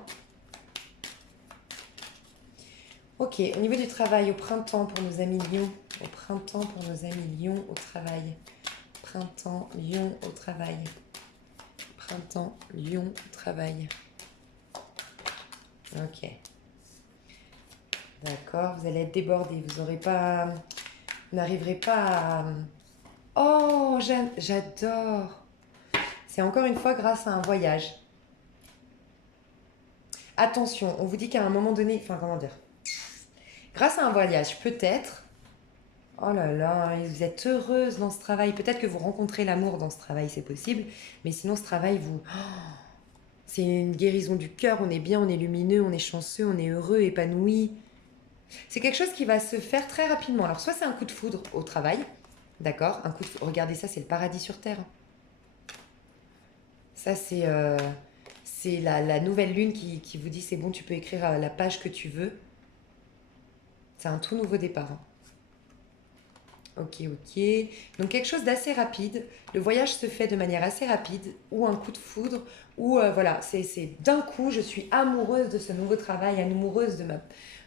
Ok, au niveau du travail, au printemps pour nos amis Lions. Au printemps pour nos amis Lions au travail. Printemps, Lion au travail. Printemps, Lion au travail. Ok. D'accord, vous allez être débordés. Vous n'arriverez pas à... Oh, j'adore. C'est encore une fois grâce à un voyage. Attention, on vous dit qu'à un moment donné... Enfin, comment dire? Grâce à un voyage, peut-être... Oh là là, vous êtes heureuse dans ce travail. Peut-être que vous rencontrez l'amour dans ce travail, c'est possible. Mais sinon, ce travail, c'est une guérison du cœur. On est bien, on est lumineux, on est chanceux, on est heureux, épanoui. C'est quelque chose qui va se faire très rapidement. Alors, soit c'est un coup de foudre au travail. D'accord, un coup de foudre. Regardez ça, c'est le paradis sur Terre. Ça, c'est la nouvelle lune qui vous dit c'est bon, tu peux écrire la page que tu veux. C'est un tout nouveau départ, hein. Ok, ok. Donc quelque chose d'assez rapide. Le voyage se fait de manière assez rapide, ou un coup de foudre, ou voilà, c'est d'un coup, je suis amoureuse de ce nouveau travail, amoureuse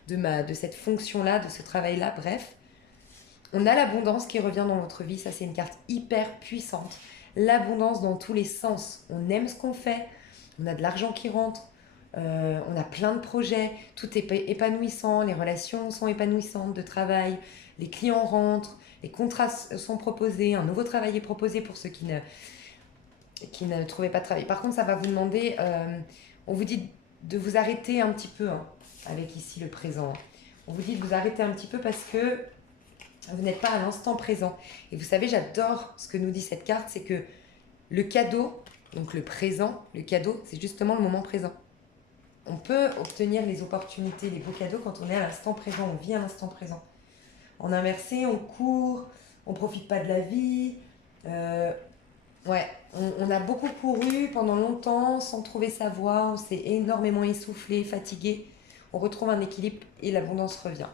de cette fonction-là, de ce travail-là, bref. On a l'abondance qui revient dans votre vie, ça c'est une carte hyper puissante. L'abondance dans tous les sens. On aime ce qu'on fait, on a de l'argent qui rentre, on a plein de projets, tout est épanouissant, les relations sont épanouissantes de travail, les clients rentrent, les contrats sont proposés, un nouveau travail est proposé pour ceux qui ne trouvaient pas de travail. Par contre, ça va vous demander, on vous dit de vous arrêter un petit peu, hein, avec ici le présent. On vous dit de vous arrêter un petit peu parce que vous n'êtes pas à l'instant présent. Et vous savez, j'adore ce que nous dit cette carte, c'est que le cadeau, donc le présent, le cadeau, c'est justement le moment présent. On peut obtenir les opportunités, les beaux cadeaux quand on est à l'instant présent, on vit à l'instant présent. En inversé, on court, on profite pas de la vie. Ouais, on a beaucoup couru pendant longtemps sans trouver sa voie, on s'est énormément essoufflé, fatigué. On retrouve un équilibre et l'abondance revient.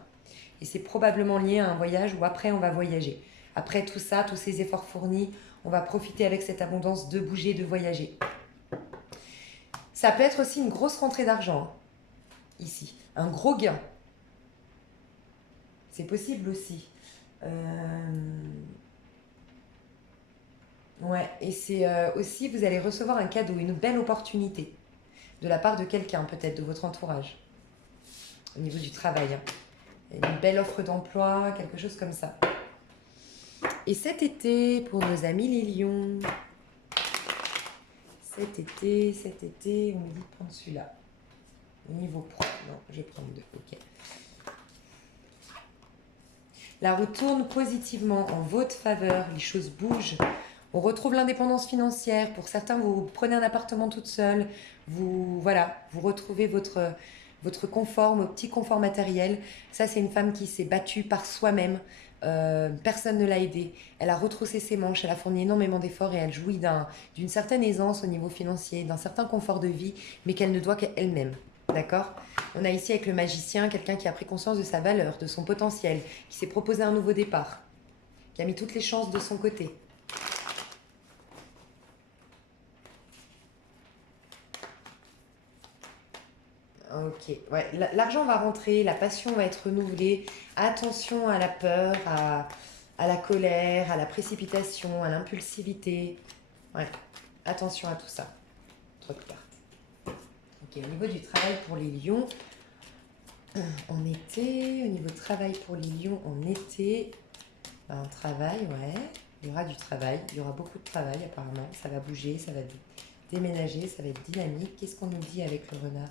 Et c'est probablement lié à un voyage où après on va voyager. Après tout ça, tous ces efforts fournis, on va profiter avec cette abondance de bouger, de voyager. Ça peut être aussi une grosse rentrée d'argent, hein, ici. Un gros gain. C'est possible aussi. Ouais, et c'est aussi, vous allez recevoir un cadeau, une belle opportunité de la part de quelqu'un, peut-être de votre entourage, au niveau du travail, hein. Une belle offre d'emploi, quelque chose comme ça. Et cet été, pour nos amis les lions, cet été, on me dit de prendre celui-là. Au niveau pro, non, je vais prendre deux, ok. La roue tourne positivement en votre faveur, les choses bougent. On retrouve l'indépendance financière. Pour certains, vous prenez un appartement toute seule. Voilà, vous retrouvez votre confort, votre petit confort matériel. Ça, c'est une femme qui s'est battue par soi-même. Personne ne l'a aidée. Elle a retroussé ses manches, elle a fourni énormément d'efforts et elle jouit d'une certaine aisance au niveau financier, d'un certain confort de vie, mais qu'elle ne doit qu'elle-même. D'accord? On a ici avec le magicien quelqu'un qui a pris conscience de sa valeur, de son potentiel, qui s'est proposé un nouveau départ, qui a mis toutes les chances de son côté. Ok, ouais, l'argent va rentrer, la passion va être renouvelée. Attention à la peur, à la colère, à la précipitation, à l'impulsivité. Ouais, attention à tout ça. Trop de cartes. Ok, au niveau du travail pour les lions, en été, au niveau du travail pour les lions en été, un travail, ouais, il y aura du travail, il y aura beaucoup de travail apparemment, ça va bouger, ça va déménager, ça va être dynamique. Qu'est-ce qu'on nous dit avec le renard?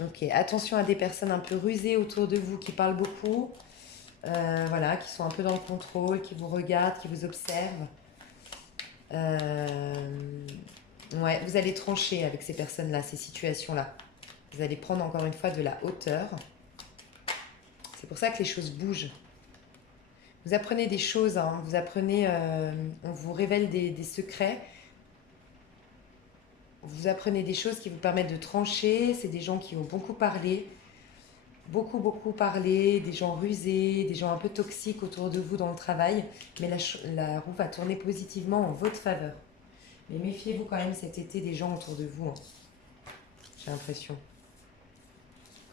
Ok, attention à des personnes un peu rusées autour de vous qui parlent beaucoup, voilà, qui sont un peu dans le contrôle, qui vous regardent, qui vous observent. Ouais, vous allez trancher avec ces personnes-là, ces situations-là. Vous allez prendre encore une fois de la hauteur. C'est pour ça que les choses bougent. Vous apprenez des choses, hein, vous apprenez, on vous révèle des secrets. Vous apprenez des choses qui vous permettent de trancher. C'est des gens qui ont beaucoup parlé. Beaucoup parlé, des gens rusés, des gens un peu toxiques autour de vous dans le travail. Mais la roue va tourner positivement en votre faveur. Mais méfiez-vous quand même cet été des gens autour de vous. Hein. J'ai l'impression.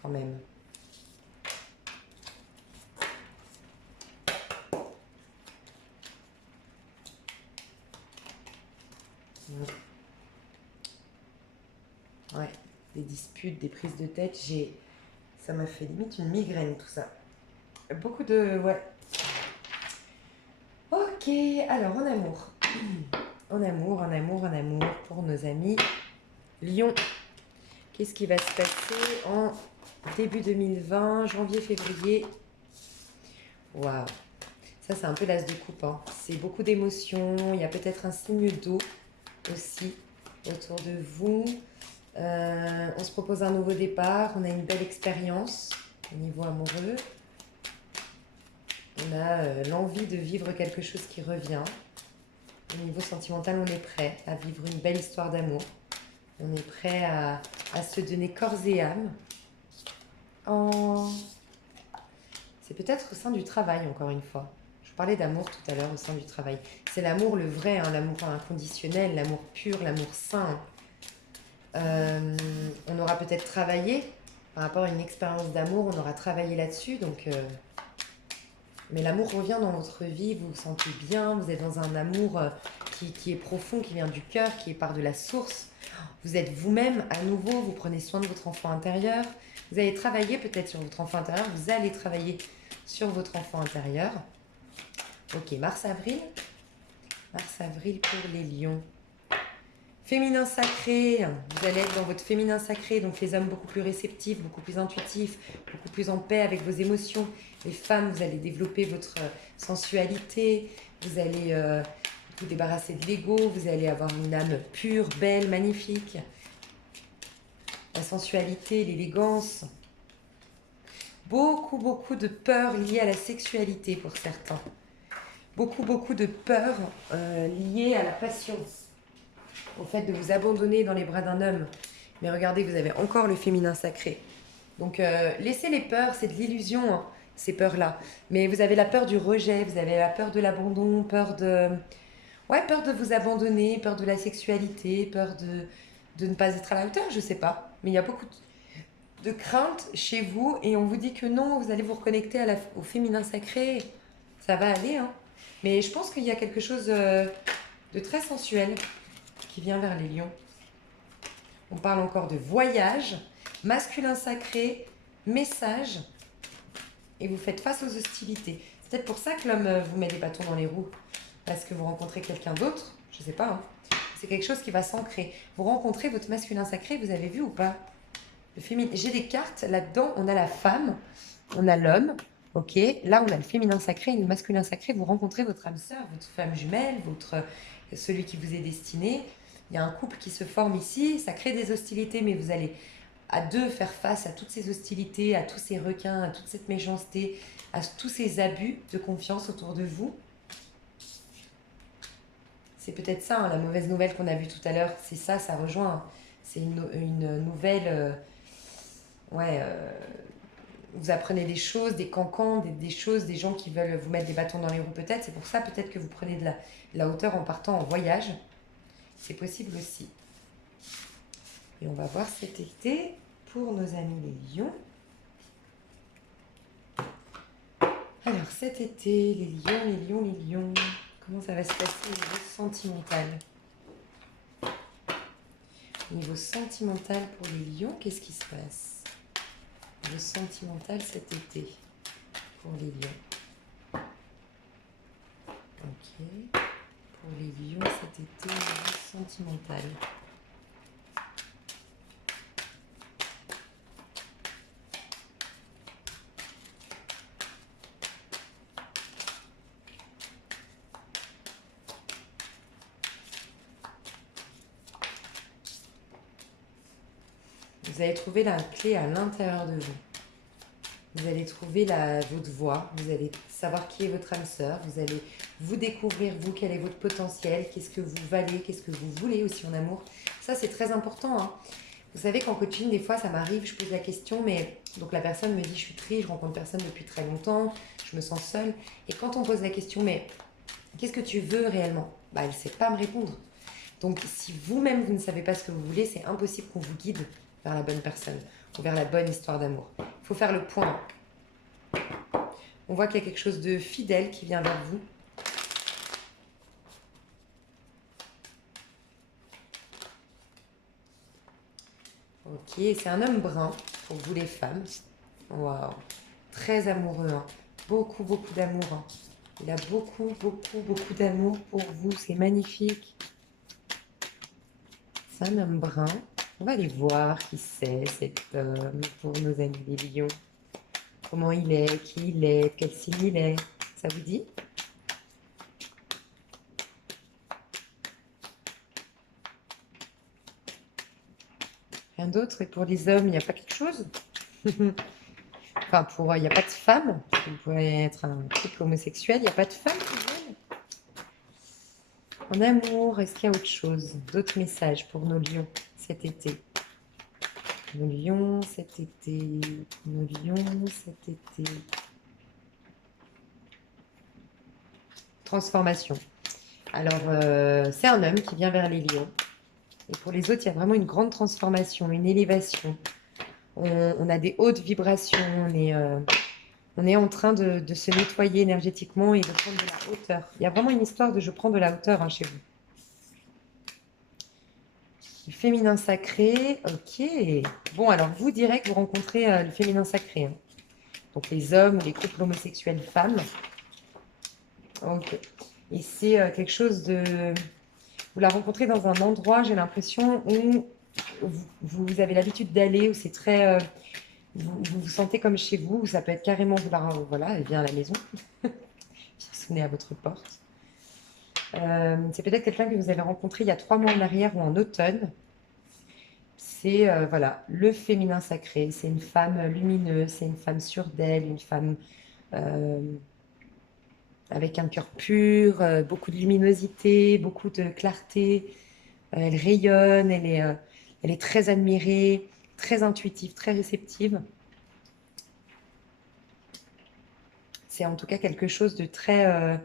Quand même. Ouais, des disputes, des prises de tête. Ça m'a fait limite une migraine tout ça. Beaucoup de... Ouais. Ok, alors en amour. En amour pour nos amis Lion. Qu'est-ce qui va se passer en début 2020, janvier, février? Waouh. Ça, c'est un peu l'as de coupe. Hein. C'est beaucoup d'émotions. Il y a peut-être un signe d'eau aussi autour de vous. On se propose un nouveau départ. On a une belle expérience au niveau amoureux. On a l'envie de vivre quelque chose qui revient. Au niveau sentimental, on est prêt à vivre une belle histoire d'amour. On est prêt à se donner corps et âme. C'est peut-être au sein du travail, encore une fois. Je vous parlais d'amour tout à l'heure au sein du travail. C'est l'amour le vrai, hein, l'amour inconditionnel, l'amour pur, l'amour sain. On aura peut-être travaillé par rapport à une expérience d'amour, on aura travaillé là-dessus. Mais l'amour revient dans votre vie, vous vous sentez bien, vous êtes dans un amour qui est profond, qui vient du cœur, qui est par de la source. Vous êtes vous-même à nouveau, vous prenez soin de votre enfant intérieur. Vous allez travailler peut-être sur votre enfant intérieur, vous allez travailler sur votre enfant intérieur. Ok, mars-avril. Mars-avril pour les lions. Féminin sacré, vous allez être dans votre féminin sacré, donc les hommes beaucoup plus réceptifs, beaucoup plus intuitifs, beaucoup plus en paix avec vos émotions. Les femmes, vous allez développer votre sensualité, vous allez vous débarrasser de l'ego, vous allez avoir une âme pure, belle, magnifique. La sensualité, l'élégance. Beaucoup de peurs liées à la sexualité pour certains. Beaucoup de peurs liées à la passion. Au fait de vous abandonner dans les bras d'un homme. Mais regardez, vous avez encore le féminin sacré. Donc, laissez les peurs, c'est de l'illusion, hein, ces peurs-là. Mais vous avez la peur du rejet, vous avez la peur de l'abandon, peur de vous abandonner, peur de la sexualité, peur de ne pas être à la hauteur, je sais pas. Mais il y a beaucoup de crainte chez vous et on vous dit que non, vous allez vous reconnecter au féminin sacré. Ça va aller, hein. Mais je pense qu'il y a quelque chose de très sensuel qui vient vers les lions. On parle encore de voyage, masculin sacré, message, et vous faites face aux hostilités. C'est peut-être pour ça que l'homme vous met des bâtons dans les roues, parce que vous rencontrez quelqu'un d'autre, je sais pas, hein. C'est quelque chose qui va s'ancrer. Vous rencontrez votre masculin sacré, vous avez vu ou pas? Le féminin. J'ai des cartes, là-dedans, on a la femme, on a l'homme, ok? Là, on a le féminin sacré et le masculin sacré. Vous rencontrez votre âme sœur, votre femme jumelle, celui qui vous est destiné. Il y a un couple qui se forme ici, ça crée des hostilités, mais vous allez à deux faire face à toutes ces hostilités, à tous ces requins, à toute cette méchanceté, à tous ces abus de confiance autour de vous. C'est peut-être ça, hein, la mauvaise nouvelle qu'on a vue tout à l'heure. C'est ça, ça rejoint. C'est une nouvelle... ouais, vous apprenez des choses, des cancans, des choses, des gens qui veulent vous mettre des bâtons dans les roues peut-être. C'est pour ça peut-être que vous prenez de la hauteur en partant en voyage. C'est possible aussi. Et on va voir cet été pour nos amis les lions. Alors cet été, les lions, comment ça va se passer au niveau sentimental? Au niveau sentimental pour les lions, qu'est-ce qui se passe? Au niveau sentimental cet été pour les lions. Ok. Pour les lions cet été, au niveau sentimental. Vous allez trouver la clé à l'intérieur de vous. Vous allez trouver votre voie, vous allez savoir qui est votre âme sœur, vous allez vous découvrir, vous, quel est votre potentiel, qu'est-ce que vous valez, qu'est-ce que vous voulez aussi en amour. Ça, c'est très important, hein. Vous savez qu'en coaching, des fois, ça m'arrive, je pose la question, mais donc la personne me dit, je suis triste, je rencontre personne depuis très longtemps, je me sens seule. Et quand on pose la question, mais qu'est-ce que tu veux réellement? Bah, elle ne sait pas me répondre. Donc, si vous-même, vous ne savez pas ce que vous voulez, c'est impossible qu'on vous guide vers la bonne personne ou vers la bonne histoire d'amour. Il faut faire le point. On voit qu'il y a quelque chose de fidèle qui vient vers vous. Ok, c'est un homme brun pour vous les femmes. Waouh, très amoureux, hein. Beaucoup, beaucoup d'amour, hein. Il a beaucoup, beaucoup, beaucoup d'amour pour vous. C'est magnifique. C'est un homme brun. On va aller voir qui c'est cet homme pour nos amis les lions. Comment il est, qui il est, quel signe il est. Ça vous dit? Rien d'autre? Et pour les hommes, il n'y a pas quelque chose? Enfin, il n'y a pas de femme. Vous pouvez être un couple homosexuel, il n'y a pas de femme qui viennent. En amour, est-ce qu'il y a autre chose? D'autres messages pour nos lions cet été? Nos lions cet été. Nos lions cet été. Transformation. Alors, c'est un homme qui vient vers les lions. Et pour les autres, il y a vraiment une grande transformation, une élévation. On a des hautes vibrations, on est en train de se nettoyer énergétiquement et de prendre de la hauteur. Il y a vraiment une histoire de je prends de la hauteur, hein, chez vous. Le féminin sacré, ok. Bon, alors vous direz que vous rencontrez le féminin sacré, hein. Donc les hommes ou les couples homosexuels femmes. Ok. Et c'est quelque chose de... Vous la rencontrez dans un endroit, j'ai l'impression, où vous avez l'habitude d'aller, où c'est très... vous vous sentez comme chez vous, où ça peut être carrément... Voilà, elle vient à la maison. Vient sonner à votre porte. C'est peut-être quelqu'un que vous avez rencontré il y a 3 mois en arrière ou en automne. C'est voilà, le féminin sacré. C'est une femme lumineuse, c'est une femme sûre d'elle, une femme euh, avec un cœur pur, beaucoup de luminosité, beaucoup de clarté. Elle rayonne, elle est très admirée, très intuitive, très réceptive. C'est en tout cas quelque chose de très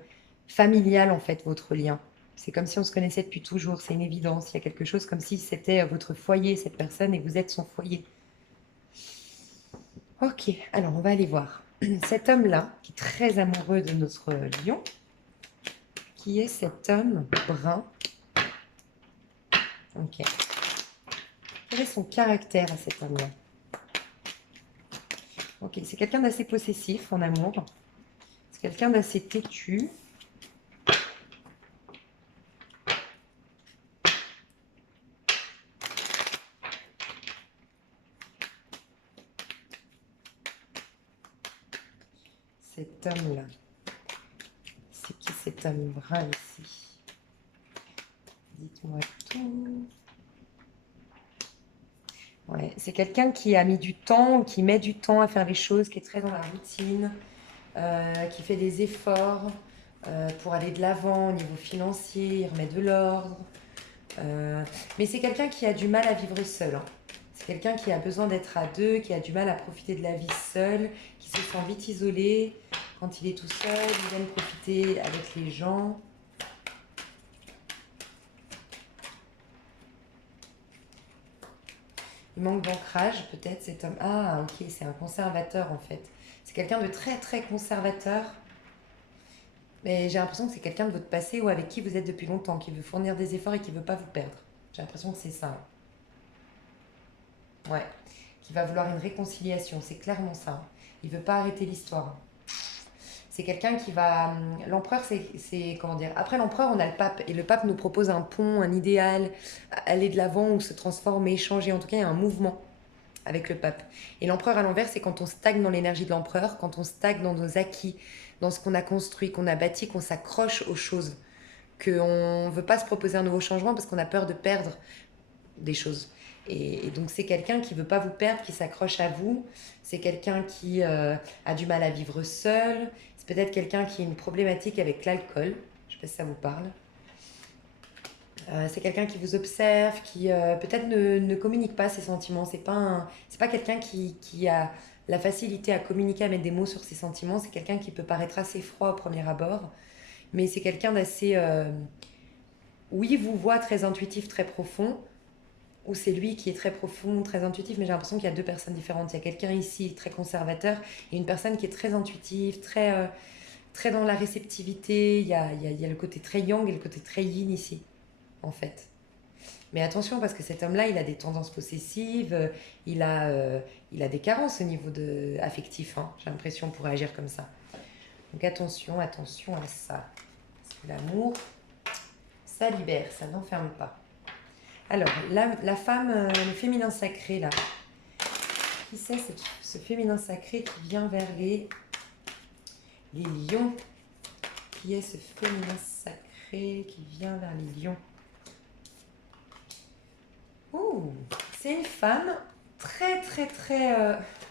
familial, en fait, votre lien. C'est comme si on se connaissait depuis toujours, c'est une évidence. Il y a quelque chose comme si c'était votre foyer, cette personne, et vous êtes son foyer. Ok, alors on va aller voir. Cet homme-là, qui est très amoureux de notre lion, qui est cet homme brun. Ok. Quel est son caractère à cet homme-là? Ok, c'est quelqu'un d'assez possessif en amour. C'est quelqu'un d'assez têtu. homme-là? C'est qui cet homme brun ici? Dites-moi tout. Ouais, c'est quelqu'un qui a mis du temps, qui met du temps à faire les choses, qui est très dans la routine, qui fait des efforts pour aller de l'avant au niveau financier, il remet de l'ordre. Mais c'est quelqu'un qui a du mal à vivre seul, hein. C'est quelqu'un qui a besoin d'être à deux, qui a du mal à profiter de la vie seul, qui se sent vite isolé. Quand il est tout seul, il aime profiter avec les gens. Il manque d'ancrage, peut-être, cet homme. Ah, ok, c'est un conservateur en fait. C'est quelqu'un de très très conservateur. Mais j'ai l'impression que c'est quelqu'un de votre passé ou avec qui vous êtes depuis longtemps, qui veut fournir des efforts et qui veut pas vous perdre. J'ai l'impression que c'est ça. Ouais. Qui va vouloir une réconciliation, c'est clairement ça. Il veut pas arrêter l'histoire. C'est quelqu'un qui va. L'empereur, comment dire. Après l'empereur, on a le pape. Et le pape nous propose un pont, un idéal, aller de l'avant ou se transformer, changer. En tout cas, il y a un mouvement avec le pape. Et l'empereur à l'envers, c'est quand on stagne dans l'énergie de l'empereur, quand on stagne dans nos acquis, dans ce qu'on a construit, qu'on a bâti, qu'on s'accroche aux choses, qu'on ne veut pas se proposer un nouveau changement parce qu'on a peur de perdre des choses. Et donc c'est quelqu'un qui ne veut pas vous perdre, qui s'accroche à vous. C'est quelqu'un qui a du mal à vivre seul. C'est peut-être quelqu'un qui a une problématique avec l'alcool. Je ne sais pas si ça vous parle. C'est quelqu'un qui vous observe, qui peut-être ne communique pas ses sentiments. C'est pas quelqu'un qui a la facilité à communiquer, à mettre des mots sur ses sentiments. C'est quelqu'un qui peut paraître assez froid au premier abord, mais c'est quelqu'un d'assez, oui, vous voit très intuitif, très profond, ou c'est lui qui est très profond, très intuitif, mais j'ai l'impression qu'il y a deux personnes différentes. Il y a quelqu'un ici très conservateur et une personne qui est très intuitive, très dans la réceptivité. Il y a le côté très yang et le côté très yin ici, en fait. Mais attention, parce que cet homme-là, il a des tendances possessives, il a des carences au niveau affectif, hein, j'ai l'impression, pour réagir comme ça. Donc attention, attention à ça. Parce que l'amour, ça libère, ça n'enferme pas. Alors, la femme, le féminin sacré, là. Qui c'est ce féminin sacré qui vient vers les lions? Qui est ce féminin sacré qui vient vers les lions? Ouh, c'est une femme très, très, très...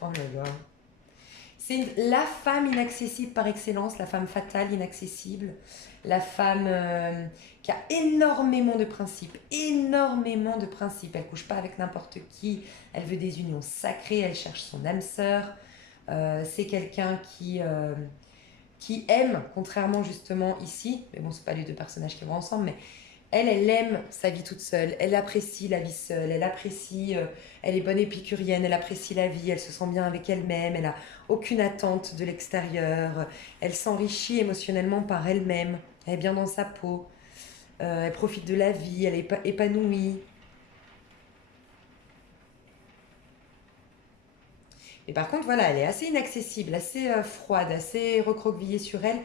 Oh là là. C'est la femme inaccessible par excellence, la femme fatale, inaccessible, la femme qui a énormément de principes, énormément de principes. Elle ne couche pas avec n'importe qui, elle veut des unions sacrées, elle cherche son âme sœur. C'est quelqu'un qui aime, contrairement justement ici, mais bon, ce pas les deux personnages qui vont ensemble, mais elle aime sa vie toute seule, elle apprécie la vie seule, elle est bonne épicurienne, elle apprécie la vie, elle se sent bien avec elle-même, elle a aucune attente de l'extérieur, elle s'enrichit émotionnellement par elle-même, elle est bien dans sa peau, elle profite de la vie, elle est épanouie. Et par contre, voilà, elle est assez inaccessible, assez froide, assez recroquevillée sur elle.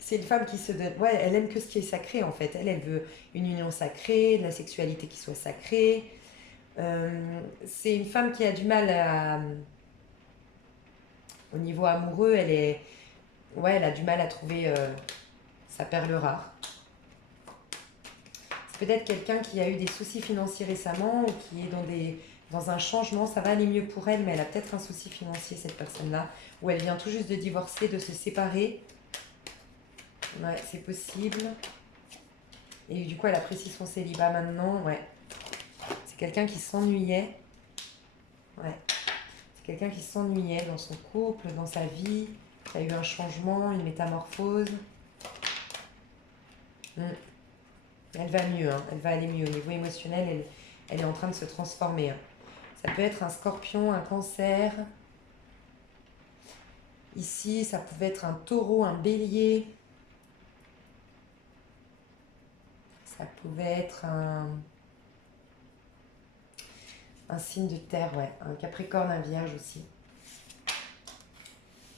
C'est une femme qui se donne. Ouais, elle aime que ce qui est sacré en fait. Elle veut une union sacrée, de la sexualité qui soit sacrée. C'est une femme qui a du mal au niveau amoureux. Ouais, elle a du mal à trouver sa perle rare. C'est peut-être quelqu'un qui a eu des soucis financiers récemment ou qui est dans un changement. Ça va aller mieux pour elle, mais elle a peut-être un souci financier, cette personne-là. Ou elle vient tout juste de divorcer, de se séparer. Ouais, c'est possible. Et du coup, elle apprécie son célibat maintenant. Ouais. C'est quelqu'un qui s'ennuyait. Ouais. C'est quelqu'un qui s'ennuyait dans son couple, dans sa vie. Il y a eu un changement, une métamorphose. Elle va mieux, hein. Elle va aller mieux. Au niveau émotionnel, elle est en train de se transformer, hein. Ça peut être un scorpion, un cancer. Ici, ça pouvait être un taureau, un bélier. Ça pouvait être un signe de terre, ouais. Un capricorne, un vierge aussi.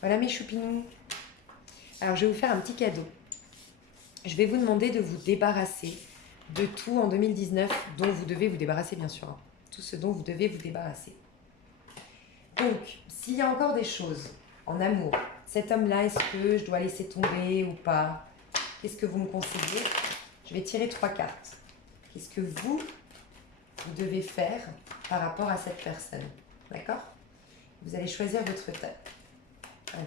Voilà mes choupinous. Alors, je vais vous faire un petit cadeau. Je vais vous demander de vous débarrasser de tout en 2019 dont vous devez vous débarrasser, bien sûr, hein. Tout ce dont vous devez vous débarrasser. Donc, s'il y a encore des choses En amour, cet homme-là, est-ce que je dois laisser tomber ou pas? Qu'est-ce que vous me conseillez? Je vais tirer 3 cartes. Qu'est-ce que vous devez faire par rapport à cette personne? D'accord? Vous allez choisir votre tête. Alors,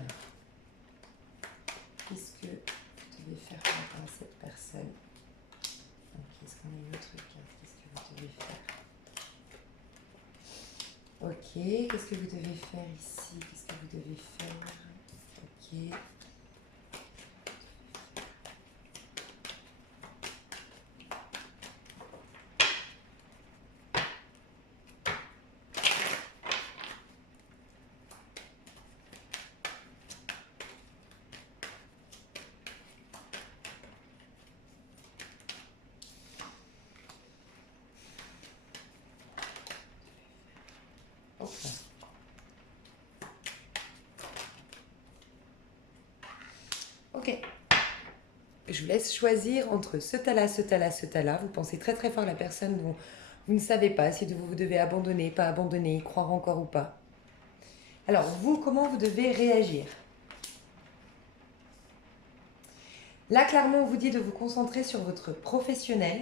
qu'est-ce que vous devez faire par rapport à cette personne? Ok, est-ce qu'on a une autre carte? Qu'est-ce que vous devez faire? Ok, qu'est-ce que vous devez faire ici? Qu'est-ce que vous devez faire? Ok. Ok. Je vous laisse choisir entre ce tas-là, ce tas-là, ce tas-là. Vous pensez très très fort à la personne dont vous ne savez pas si vous devez abandonner, pas abandonner, y croire encore ou pas. Alors, vous, comment vous devez réagir? Là, clairement, on vous dit de vous concentrer sur votre professionnel,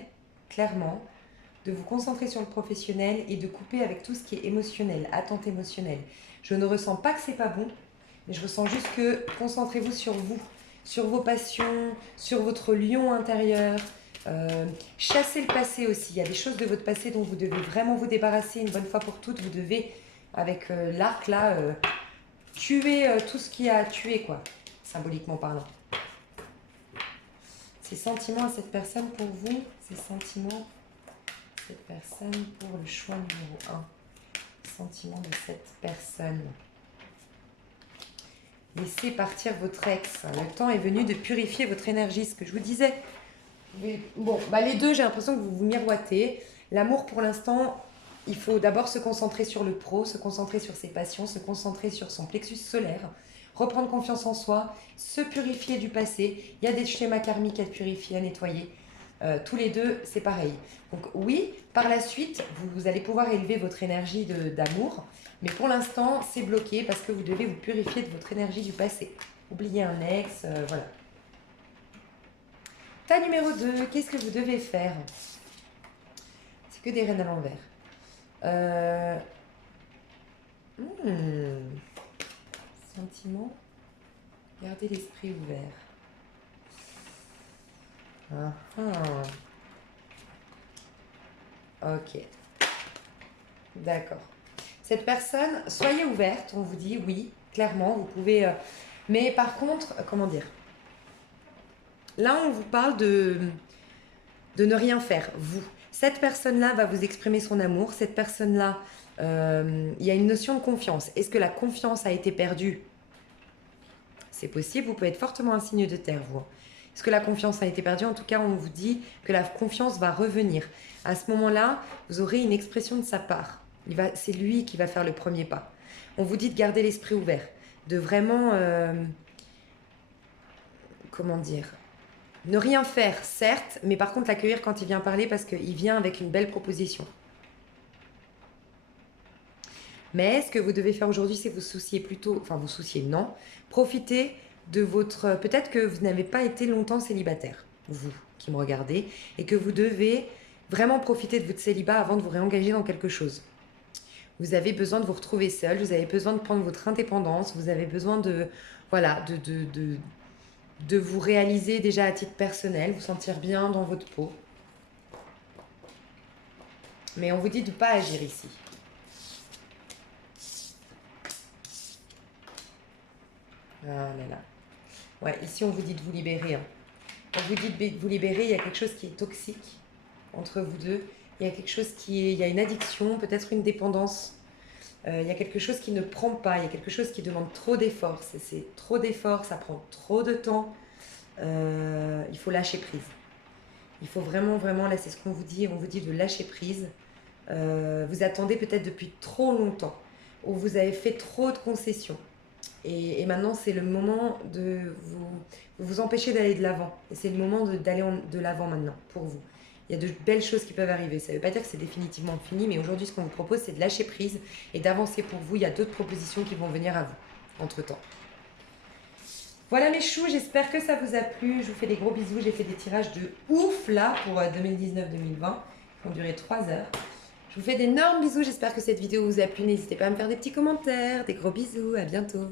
clairement, de vous concentrer sur le professionnel et de couper avec tout ce qui est émotionnel, attente émotionnelle. Je ne ressens pas que c'est pas bon, mais je ressens juste que concentrez-vous sur vous, sur vos passions, sur votre lion intérieur. Chassez le passé aussi. Il y a des choses de votre passé dont vous devez vraiment vous débarrasser une bonne fois pour toutes. Vous devez, avec l'arc là, tuer tout ce qui a tué, quoi, symboliquement parlant. Ces sentiments à cette personne pour vous, ces sentiments, cette personne pour le choix numéro 1. Sentiments de cette personne. Laissez partir votre ex. Le temps est venu de purifier votre énergie, ce que je vous disais. Bon, bah les deux, j'ai l'impression que vous vous miroitez. L'amour, pour l'instant, il faut d'abord se concentrer sur le pro, se concentrer sur ses passions, se concentrer sur son plexus solaire, reprendre confiance en soi, se purifier du passé. Il y a des schémas karmiques à purifier, à nettoyer. Tous les deux, c'est pareil. Donc oui, par la suite, vous allez pouvoir élever votre énergie d'amour, mais pour l'instant, c'est bloqué parce que vous devez vous purifier de votre énergie du passé. Oubliez un ex, voilà. Tas numéro 2, qu'est-ce que vous devez faire? C'est que des reines à l'envers. Sentiment, gardez l'esprit ouvert. Ok. D'accord. Cette personne, soyez ouverte, on vous dit oui, clairement, vous pouvez... mais par contre, comment dire? Là, on vous parle de ne rien faire, vous. Cette personne-là va vous exprimer son amour. Cette personne-là, il y a une notion de confiance. Est-ce que la confiance a été perdue? C'est possible, vous pouvez être fortement un signe de terre, vous. Est-ce que la confiance a été perdue? En tout cas, on vous dit que la confiance va revenir. À ce moment-là, vous aurez une expression de sa part. C'est lui qui va faire le premier pas. On vous dit de garder l'esprit ouvert, de vraiment... comment dire? Ne rien faire, certes, mais par contre l'accueillir quand il vient parler parce qu'il vient avec une belle proposition. Mais ce que vous devez faire aujourd'hui, c'est vous soucier plutôt... Enfin, vous soucier, non. Profitez de votre... Peut-être que vous n'avez pas été longtemps célibataire, vous qui me regardez, et que vous devez vraiment profiter de votre célibat avant de vous réengager dans quelque chose. Vous avez besoin de vous retrouver seul, vous avez besoin de prendre votre indépendance, vous avez besoin de... Voilà, de vous réaliser déjà à titre personnel, vous sentir bien dans votre peau. Mais on vous dit de ne pas agir ici. Ah là là. Ouais, ici on vous dit de vous libérer. Hein. On vous dit de vous libérer, il y a quelque chose qui est toxique entre vous deux. Il y a quelque chose qui est... Il y a une addiction, peut-être une dépendance. Il y a quelque chose qui ne prend pas, il y a quelque chose qui demande trop d'efforts. C'est trop d'efforts, ça prend trop de temps. Il faut lâcher prise. Il faut vraiment, vraiment, là c'est ce qu'on vous dit, on vous dit de lâcher prise. Vous attendez peut-être depuis trop longtemps, ou vous avez fait trop de concessions. Et maintenant c'est le moment de vous empêcher d'aller de l'avant. Et c'est le moment d'aller de l'avant maintenant, pour vous. Il y a de belles choses qui peuvent arriver. Ça ne veut pas dire que c'est définitivement fini, mais aujourd'hui ce qu'on vous propose c'est de lâcher prise et d'avancer pour vous. Il y a d'autres propositions qui vont venir à vous, entre-temps. Voilà mes choux, j'espère que ça vous a plu. Je vous fais des gros bisous. J'ai fait des tirages de ouf là pour 2019-2020 qui ont duré 3 heures. Je vous fais d'énormes bisous. J'espère que cette vidéo vous a plu. N'hésitez pas à me faire des petits commentaires. Des gros bisous. À bientôt.